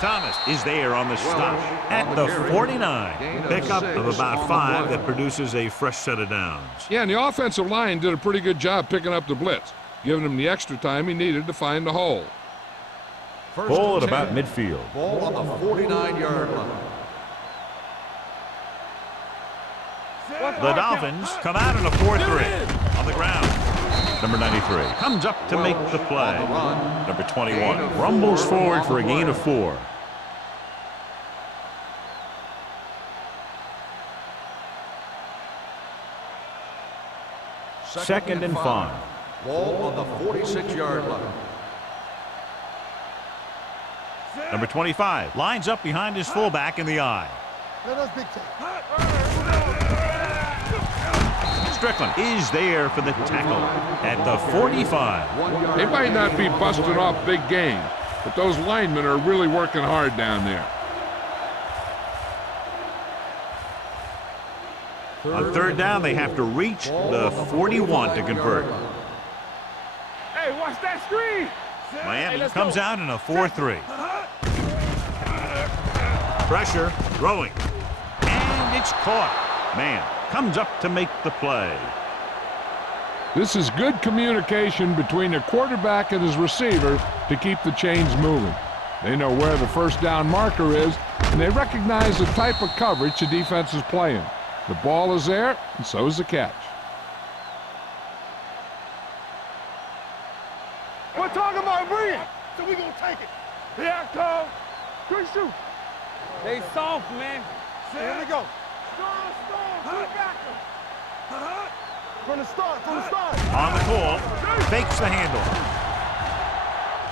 Thomas is there on the stop at the 49. Pickup of about 5 that produces a fresh set of downs. Yeah, and the offensive line did a pretty good job picking up the blitz, giving him the extra time he needed to find the hole. Ball at about midfield. Ball on the 49-yard line. The Dolphins come out in a 4-3 on the ground. Number 93 comes up to make the play. Number 21 rumbles forward for a gain of 4. Second and 5. Ball on the 46-yard line. Number 25 lines up behind his fullback in the eye. Strickland is there for the tackle at the 45. They might not be busting off big game, but those linemen are really working hard down there. On third down, they have to reach the 41 to convert. Hey, watch that screen. Miami comes out in a 4-3. Pressure, throwing, and it's caught. Man comes up to make the play. This is good communication between the quarterback and his receiver to keep the chains moving. They know where the first down marker is, and they recognize the type of coverage the defense is playing. The ball is there, and so is the catch. We're talking about bringing, so we gonna take it. Here I come. Good shoot. They soft, man. Here we go. Strong, back. From the start, On the call, fakes the handoff.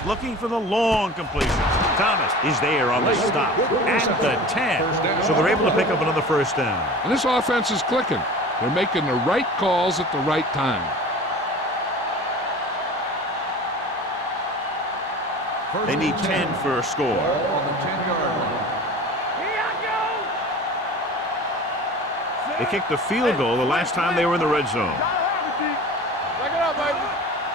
Looking for the long completion. Thomas is there on the stop at the 10. So they're able to pick up another first down. And this offense is clicking. They're making the right calls at the right time. They need 10 for a score. On the 10-yard line. They kicked the field goal the last time they were in the red zone. Back it up, baby.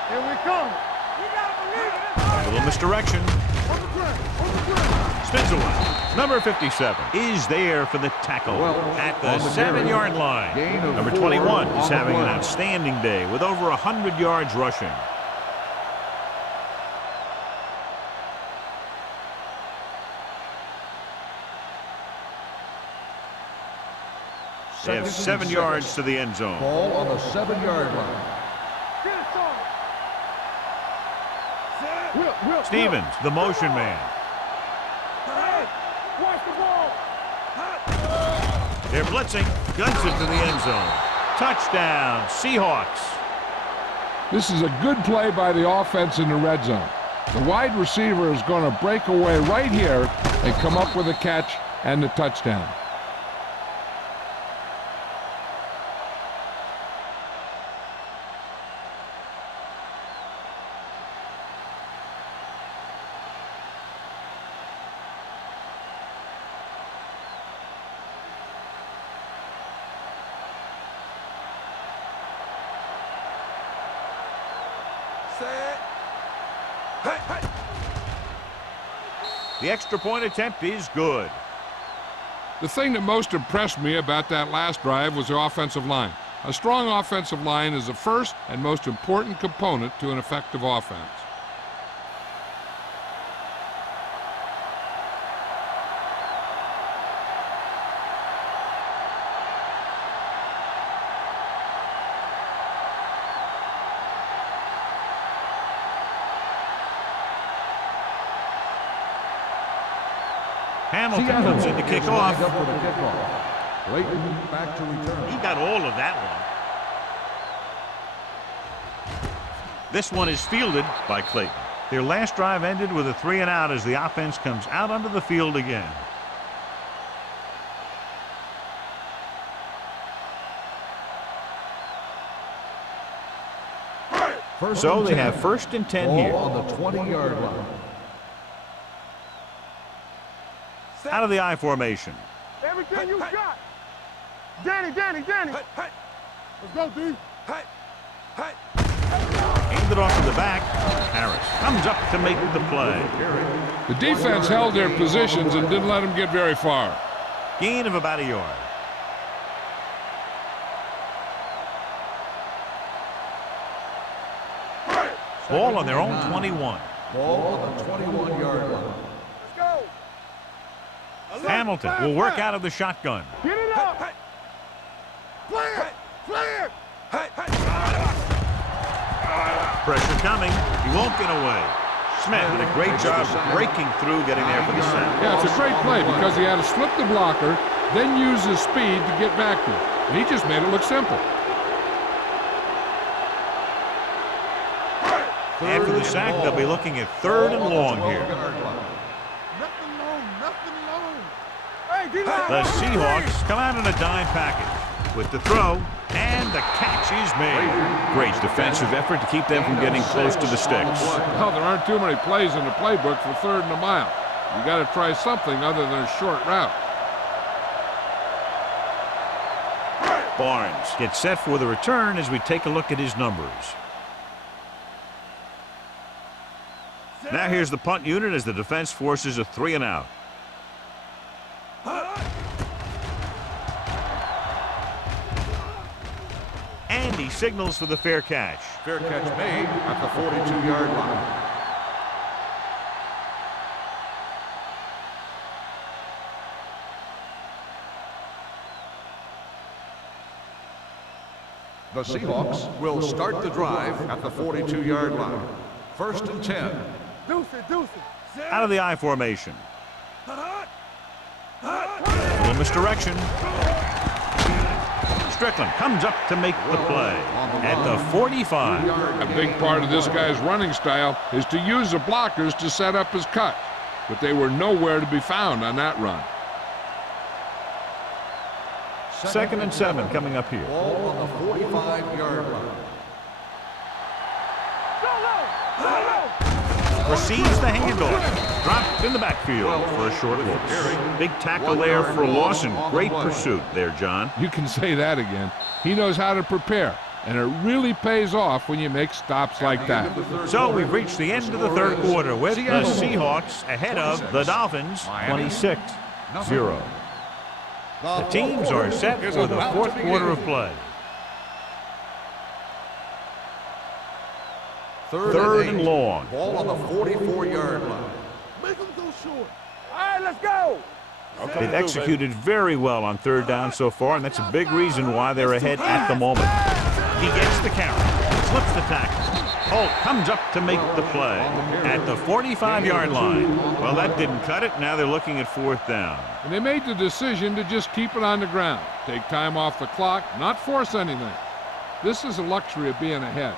Here we come. You gotta believe it. A little misdirection. Spins away. Number 57 is there for the tackle at the 7-yard line. Number 21 is having an outstanding day with over 100 yards rushing. They have 7 yards to the end zone. Ball on the 7-yard line. Stevens, the motion man. Watch the ball. They're blitzing. Guns it to the end zone. Touchdown, Seahawks. This is a good play by the offense in the red zone. The wide receiver is going to break away right here and come up with a catch and the touchdown. The extra point attempt is good. The thing that most impressed me about that last drive was the offensive line. A strong offensive line is the first and most important component to an effective offense. Hamilton comes in to kick off. Clayton back to return. He got all of that one. This one is fielded by Clayton. Their last drive ended with a 3-and-out as the offense comes out onto the field again. So they have 1st and 10 here. On the 20-yard line. Out of the I formation. Everything you got. Danny. Let's go, D. Aimed it off to the back. Harris comes up to make the play. The defense held their positions and didn't let them get very far. Gain of about a yard. Ball on their own 21. Ball on the 21-yard line. Let's go. Hamilton will work out of the shotgun. Get it up. Play it. Pressure coming. He won't get away. Smith did a great job breaking through, getting there for the sack. Yeah, it's a great play because he had to slip the blocker, then use his speed to get back to it. And he just made it look simple. After the sack, they'll be looking at 3rd and long here. Nothing long. Hey, get out. The Seahawks come out in a dime package. with the throw, and the catch is made. Great defensive effort to keep them from getting close to the sticks. Well, there aren't too many plays in the playbook for 3rd and a mile. You got to try something other than a short route. Barnes gets set for the return as we take a look at his numbers. Now here's the punt unit as the defense forces a 3 and out. And he signals for the fair catch. Fair catch made at the 42-yard line. The Seahawks will start the drive at the 42-yard line. 1st and 10. Deuce it. Out of the I formation. A little misdirection. Strickland comes up to make the play at the 45. A big part of this guy's running style is to use the blockers to set up his cut, but they were nowhere to be found on that run. 2nd and 7 coming up here. Ball on the 45-yard line. Receives the handoff. Dropped in the backfield for a short loss. Big tackle there for Lawson. Great pursuit there, John. You can say that again. He knows how to prepare, and it really pays off when you make stops like that. So we've reached the end of the 3rd quarter with the Seahawks ahead of the Dolphins 26-0. The teams are set for the 4th quarter of play. 3rd and long. Ball on the 44-yard line. Make them go short. All right, let's go. They've executed very well on 3rd down so far, and that's a big reason why they're ahead at the moment. He gets the carry, slips the tackle. Holt comes up to make the play at the 45-yard line. Well, that didn't cut it. Now they're looking at 4th down. And they made the decision to just keep it on the ground, take time off the clock, not force anything. This is a luxury of being ahead.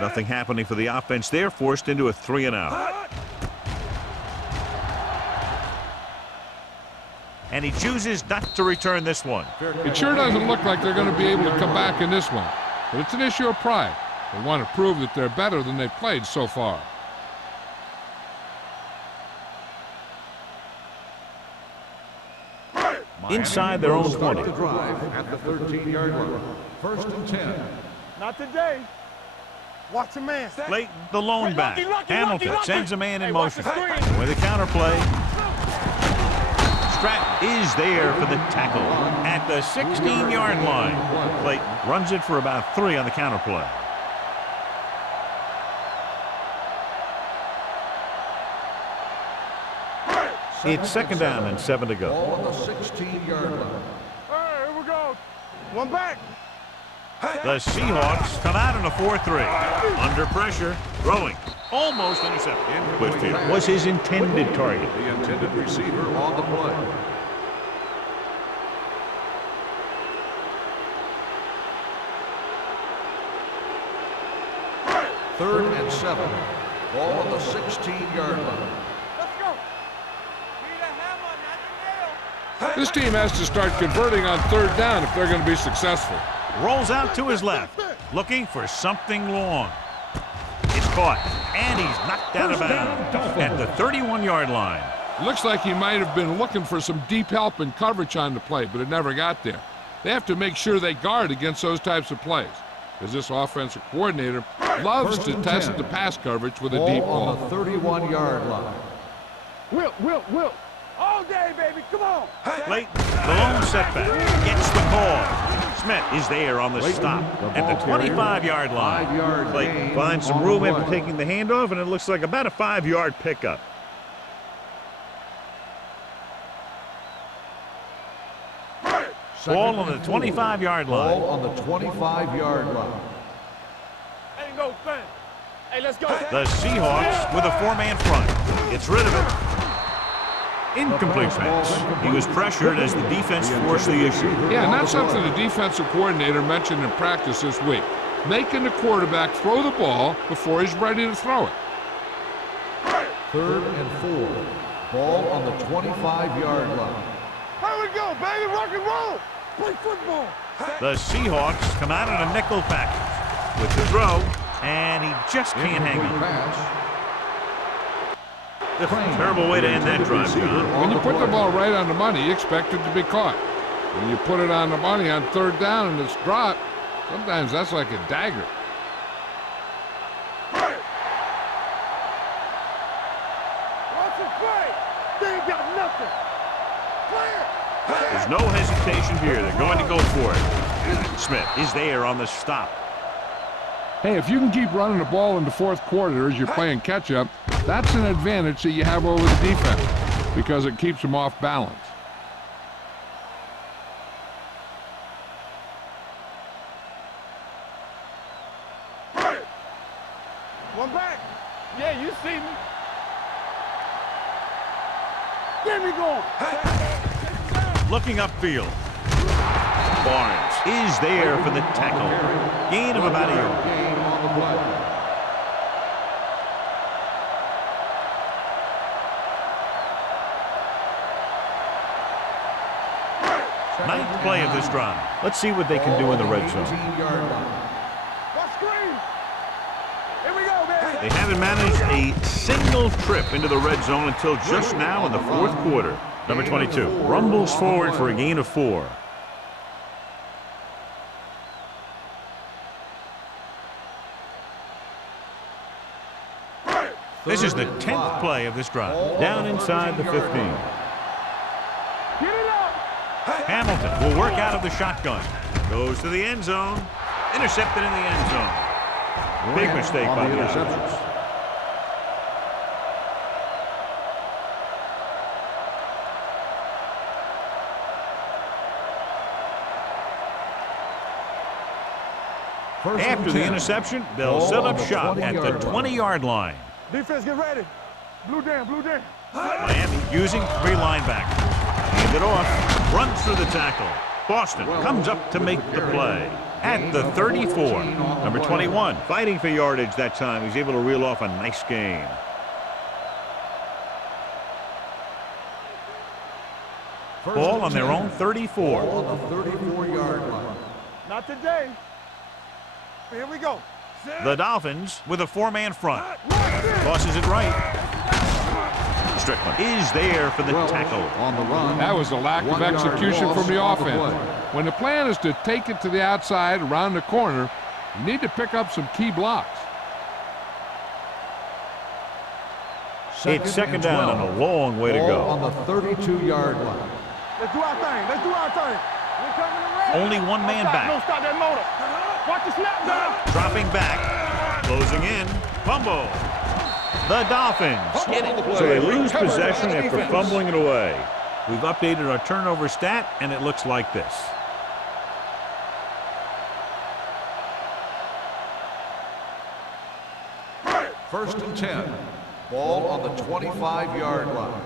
Nothing happening for the offense there, forced into a 3 and out. And he chooses not to return this one. It sure doesn't look like they're going to be able to come back in this one, but it's an issue of pride. They want to prove that they're better than they've played so far. Inside their own 20. The drive at the 13-yard line. 1st and 10. Not today. Watch a man. Late, the lone back. Hamilton sends a man in motion. Hey, With a counterplay. Stratton is there for the tackle at the 16-yard line. Clayton runs it for about 3 on the counterplay. It's 2nd down and 7 to go. Ball on the 16-yard line. All right, here we go. One back. The Seahawks come out in a 4-3. Under pressure, throwing. Almost intercepted. Whitfield was his intended target. The intended receiver on the play. Third and 7. Ball on the 16-yard line. Let's go. Need a hammer, not a nail. This team has to start converting on 3rd down if they're going to be successful. Rolls out to his left, looking for something long. It's caught, and he's knocked out of bounds at the 31-yard line. Looks like he might have been looking for some deep help and coverage on the play, but it never got there. They have to make sure they guard against those types of plays, because this offensive coordinator loves to test the pass coverage with a deep ball. On the 31-yard line. Wilt. All day, baby. Come on. Late, the lone setback gets the call. Smith is there on the stop at the 25-yard line. 5-yard Clayton gain finds some on room the after play. taking the handoff, and it looks like about a 5-yard pickup. Ball on the 25-yard line. Ball on the 25-yard line. Hey, go, fan. Hey, let's go. The Seahawks with a 4-man front. Gets rid of it. Incomplete pass. He was pressured as the defense forced the issue. Yeah, and that's something the defensive coordinator mentioned in practice this week. Making the quarterback throw the ball before he's ready to throw it. 3rd and 4. Ball on the 25-yard line. Here we go, baby, rock and roll. Play football. The Seahawks come out in a nickel package with the throw, and he just can't hang on. Pass. Terrible way to end that drive, John. When you put the ball right on the money, you expect it to be caught. When you put it on the money on third down and it's dropped, sometimes that's like a dagger. Watch it play. They ain't got nothing. Clear. There's no hesitation here. They're going to go for it. Smith is there on the stop. Hey, if you can keep running the ball in the fourth quarter as you're playing catch-up, that's an advantage that you have over the defense because it keeps them off balance. One back. Yeah, you see me. Get me going. Looking upfield. Barnes is there for the tackle. Gain of about a yard. Game on the play. Ninth play of this drive. Let's see what they can do in the red zone. 18-yard line. Watch screen. Here we go, man. They haven't managed a single trip into the red zone until just now in the fourth quarter. Number 22 rumbles forward for a gain of 4. This is the 10th play of this drive. Down inside the 15. Get it up. Hamilton will work out of the shotgun. Goes to the end zone. Intercepted in the end zone. Big mistake by the interceptions. After the interception, they'll set up shop at the 20-yard line. Defense, get ready. Blue down, blue down. Miami using 3 linebackers. Hand it off, runs through the tackle. Boston comes up to make the play at the 34. Number 21 fighting for yardage that time. He's able to reel off a nice gain. Ball on their own 34. Ball on the 34-yard line. Not today. Here we go. The Dolphins with a 4-man front. Tosses it right. Strickland is there for the tackle. On the run. That was a lack of execution from the offense. When the plan is to take it to the outside around the corner, you need to pick up some key blocks. It's second down and a long way to go. On the 32-yard line. Let's do our thing. Let's do our thing. We're coming around. Only one man back. Don't stop that motor. Watch the snap down. Dropping back. Closing in. Fumble. The Dolphins get it. So they lose possession after fumbling it away. We've updated our turnover stat, and it looks like this. First and 10. Ball on the 25-yard line.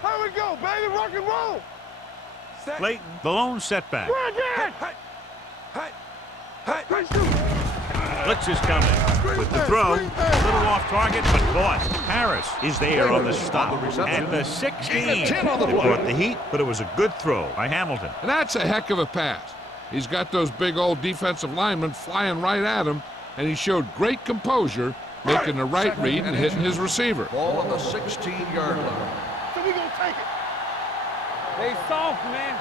Here we go, baby. Rock and roll. Clayton, the lone setback. Blitz is coming with the throw. A little off target, but caught. Harris is there on the stop. And the 16. It brought the heat, but it was a good throw by Hamilton. And that's a heck of a pass. He's got those big old defensive linemen flying right at him, and he showed great composure, making the right read and hitting his receiver. Ball on the 16-yard line. So we gonna take it. They soft, man.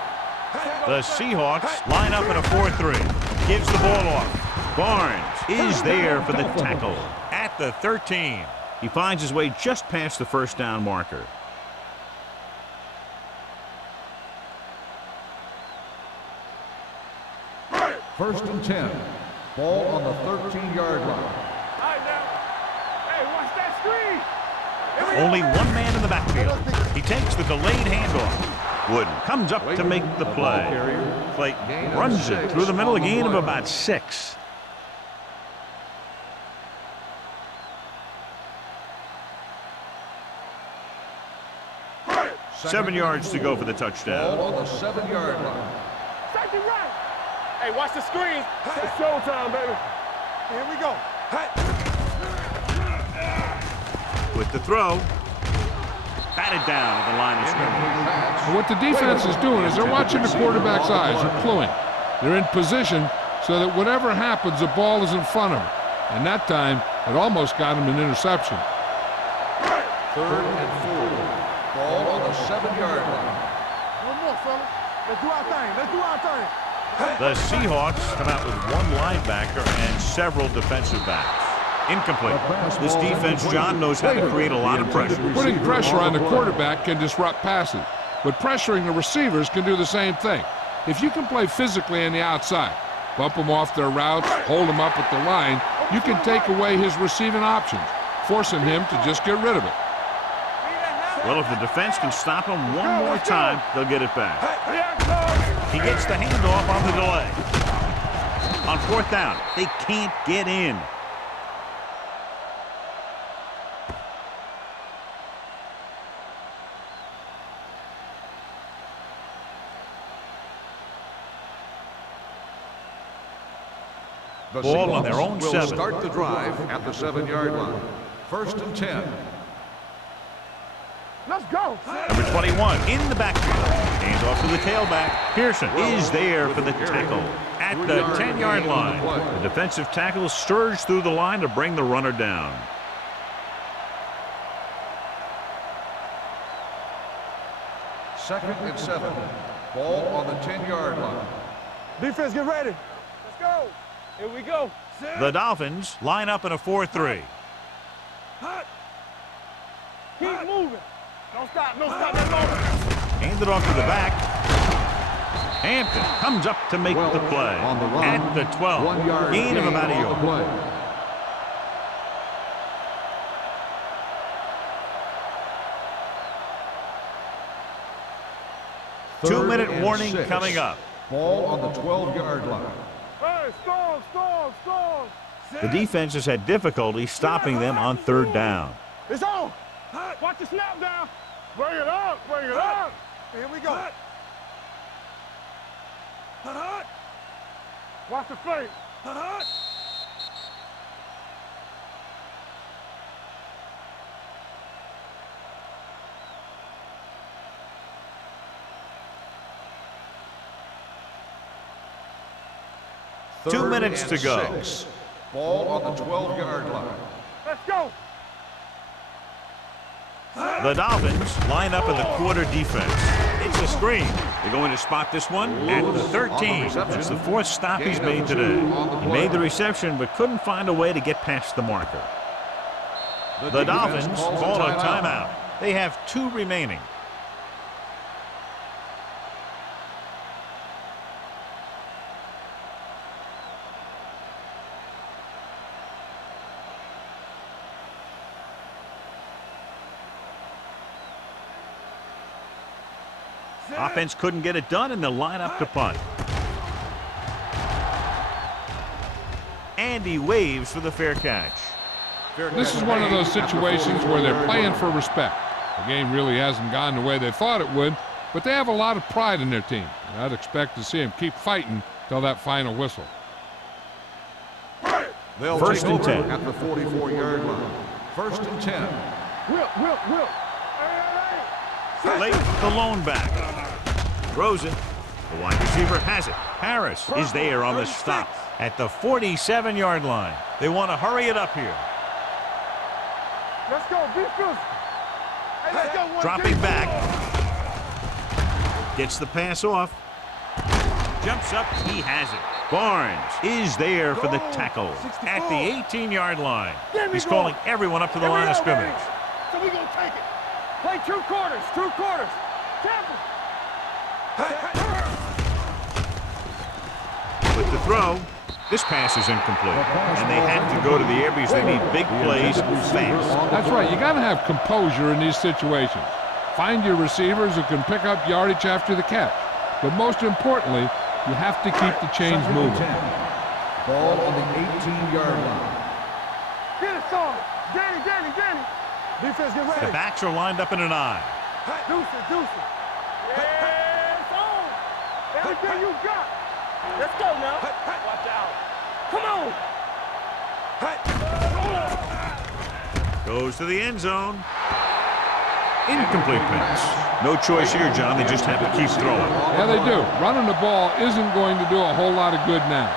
The Seahawks line up in a 4-3. Gives the ball off. Barnes is there for the tackle at the 13. He finds his way just past the first down marker. First and 10. Ball on the 13-yard line. All right, now. Hey, watch that screen. Only one man in the backfield. He takes the delayed handoff. Wooden comes up to make the play. Clayton runs it through the middle, a gain of about 6. Seven yards to go for the touchdown. Ball on the 7-yard line. Safety right. Hey, watch the screen. It's showtime, baby. Here we go. With the throw. batted down at the line of scrimmage. And what the defense is doing is they're watching the quarterback's eyes. They're cluing. They're in position so that whatever happens, the ball is in front of them. And that time, it almost got him an interception. 3rd and 4. Ball on the 7-yard line. One more, fella. Let's do our thing. Let's do our thing. The Seahawks come out with one linebacker and several defensive backs. Incomplete. This defense, John, knows how to create a lot of pressure. Putting pressure on the quarterback can disrupt passes, but pressuring the receivers can do the same thing. If you can play physically on the outside, bump them off their routes, hold them up at the line, you can take away his receiving options, forcing him to just get rid of it. Well, if the defense can stop him one more time, they'll get it back. He gets the handoff on the delay. On 4th down, they can't get in. The Ball on Seahawks their own will 7. start the drive at the 7-yard line. 1st and 10. Let's go. Number 21 in the backfield. Hands off to the tailback. Pearson is there for the tackle at the 10-yard line. The defensive tackle surged through the line to bring the runner down. Second and 7. Ball on the 10-yard line. Defense, get ready. Let's go. Here we go. The Dolphins line up in a 4-3. Keep moving. Don't stop. Don't stop that moment. Hand it off to the back. Hampton comes up to make the play on the run. at the 12. 1 yard Gain of about a yard. play. Two-minute warning coming up. Ball on the 12-yard line. Hey, stall. The defense has had difficulty stopping them on 3rd down. It's on. Watch the snap down. Bring it up. Here we go. Watch the fake. Two 3rd minutes and to go. 6. Ball on the 12-yard line. Let's go. The Dolphins line up in the quarter defense. It's a screen. They're going to spot this one at the 13. It's the 4th stop he's made today. He made the reception but couldn't find a way to get past the marker. The Dolphins call a timeout. They have 2 remaining. Offense couldn't get it done, and they'll line up to punt. And he waves for the fair catch. This is one of those situations where they're playing for respect. The game really hasn't gone the way they thought it would, but they have a lot of pride in their team. And I'd expect to see them keep fighting till that final whistle. They'll 1st take and over 10. at the 44-yard line. 1st and 10. Whip. Late, the lone back. Throws it. The wide receiver has it. Harris is there on the stop at the 47-yard line. They want to hurry it up here. Let's go. Be physical. Hey, let's go. Dropping back. Gets the pass off. Jumps up. He has it. Barnes is there for the tackle at the 18-yard line. He's calling everyone up to the line of scrimmage. So we're going to take it. Play 2 quarters. Tackle. With the throw, this pass is incomplete. And they have to go to the air because they need big plays fast. That's right. You got to have composure in these situations. Find your receivers who can pick up yardage after the catch. But most importantly, you have to keep the chains moving. Ball on the 18-yard line. Get it, son. Danny. Defense, get ready. The backs are lined up in an eye. Deuce it. Yeah, it's on. Everything you got. Let's go now. Watch out. Come on. Goes to the end zone. Incomplete pass. No choice here, John. They just have to keep throwing. Yeah, they do. Running the ball isn't going to do a whole lot of good now.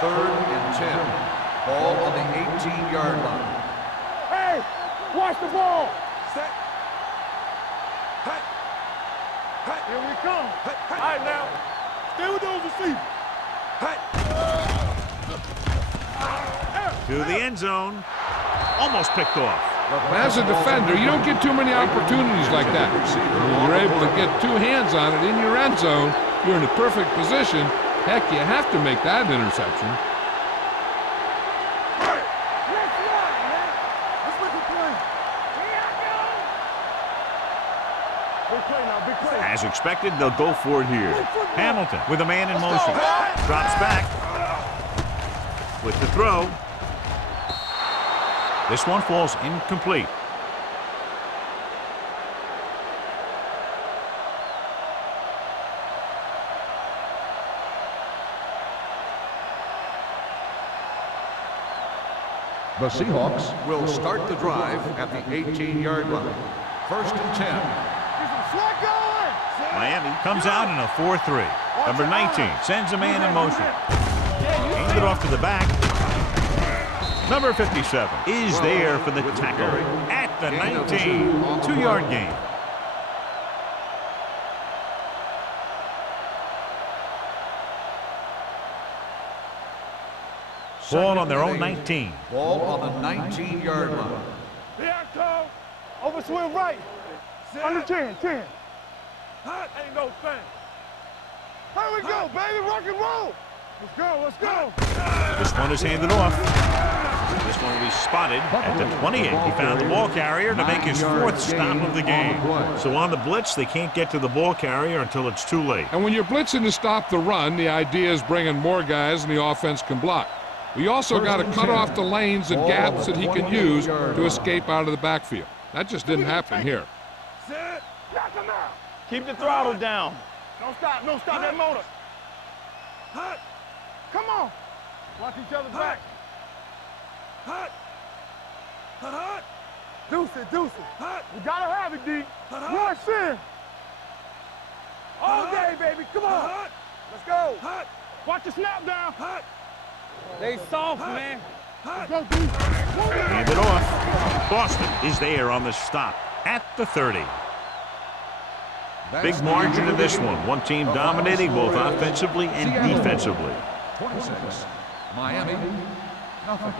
Third and 10. Ball on the 18-yard line. Hey, watch the ball. Set. Hut. Hut. Here we come. Hut. All right, now, stay with those receivers. Hut. To the end zone. Almost picked off. As a defender, you don't get too many opportunities like that. When you're able to get two hands on it in your end zone, you're in a perfect position. Heck, you have to make that interception. As expected, they'll go for it here. Hamilton with a man in motion. Drops back. With the throw. This one falls incomplete. The Seahawks will start the drive at the 18-yard line. First and 10. Miami comes out in a 4-3. Number 19 sends a man in motion. Hands it off to the back. Number 57 is there for the tackle at the 19. 2-yard gain. Ball on their own 19. Ball on the 19-yard line. Here I come. Over swing right. Under 10. Ain't no thing. Here we go, baby. Rock and roll. Let's go. This one is handed off. This one will be spotted at the 28. He found the ball carrier to make his 4th stop of the game. So on the blitz, they can't get to the ball carrier until it's too late. And when you're blitzing to stop the run, the idea is bringing more guys than the offense can block. We also got to cut off the lanes and gaps that he can use to escape out of the backfield. That just didn't happen here. Keep the throttle down. Don't stop that motor. Come on. Watch each other's back. Deuce it. We gotta have it, D. Rush in. All day, baby. Come on. Let's go. Watch the snap down. They soft, man. Go, D. Hand it off. Boston is there on the stop at the 30. Big margin in this one. One team dominating both offensively and defensively. 26. Miami, nothing.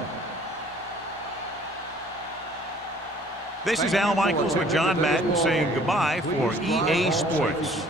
This is Al Michaels with John Madden saying goodbye for EA Sports.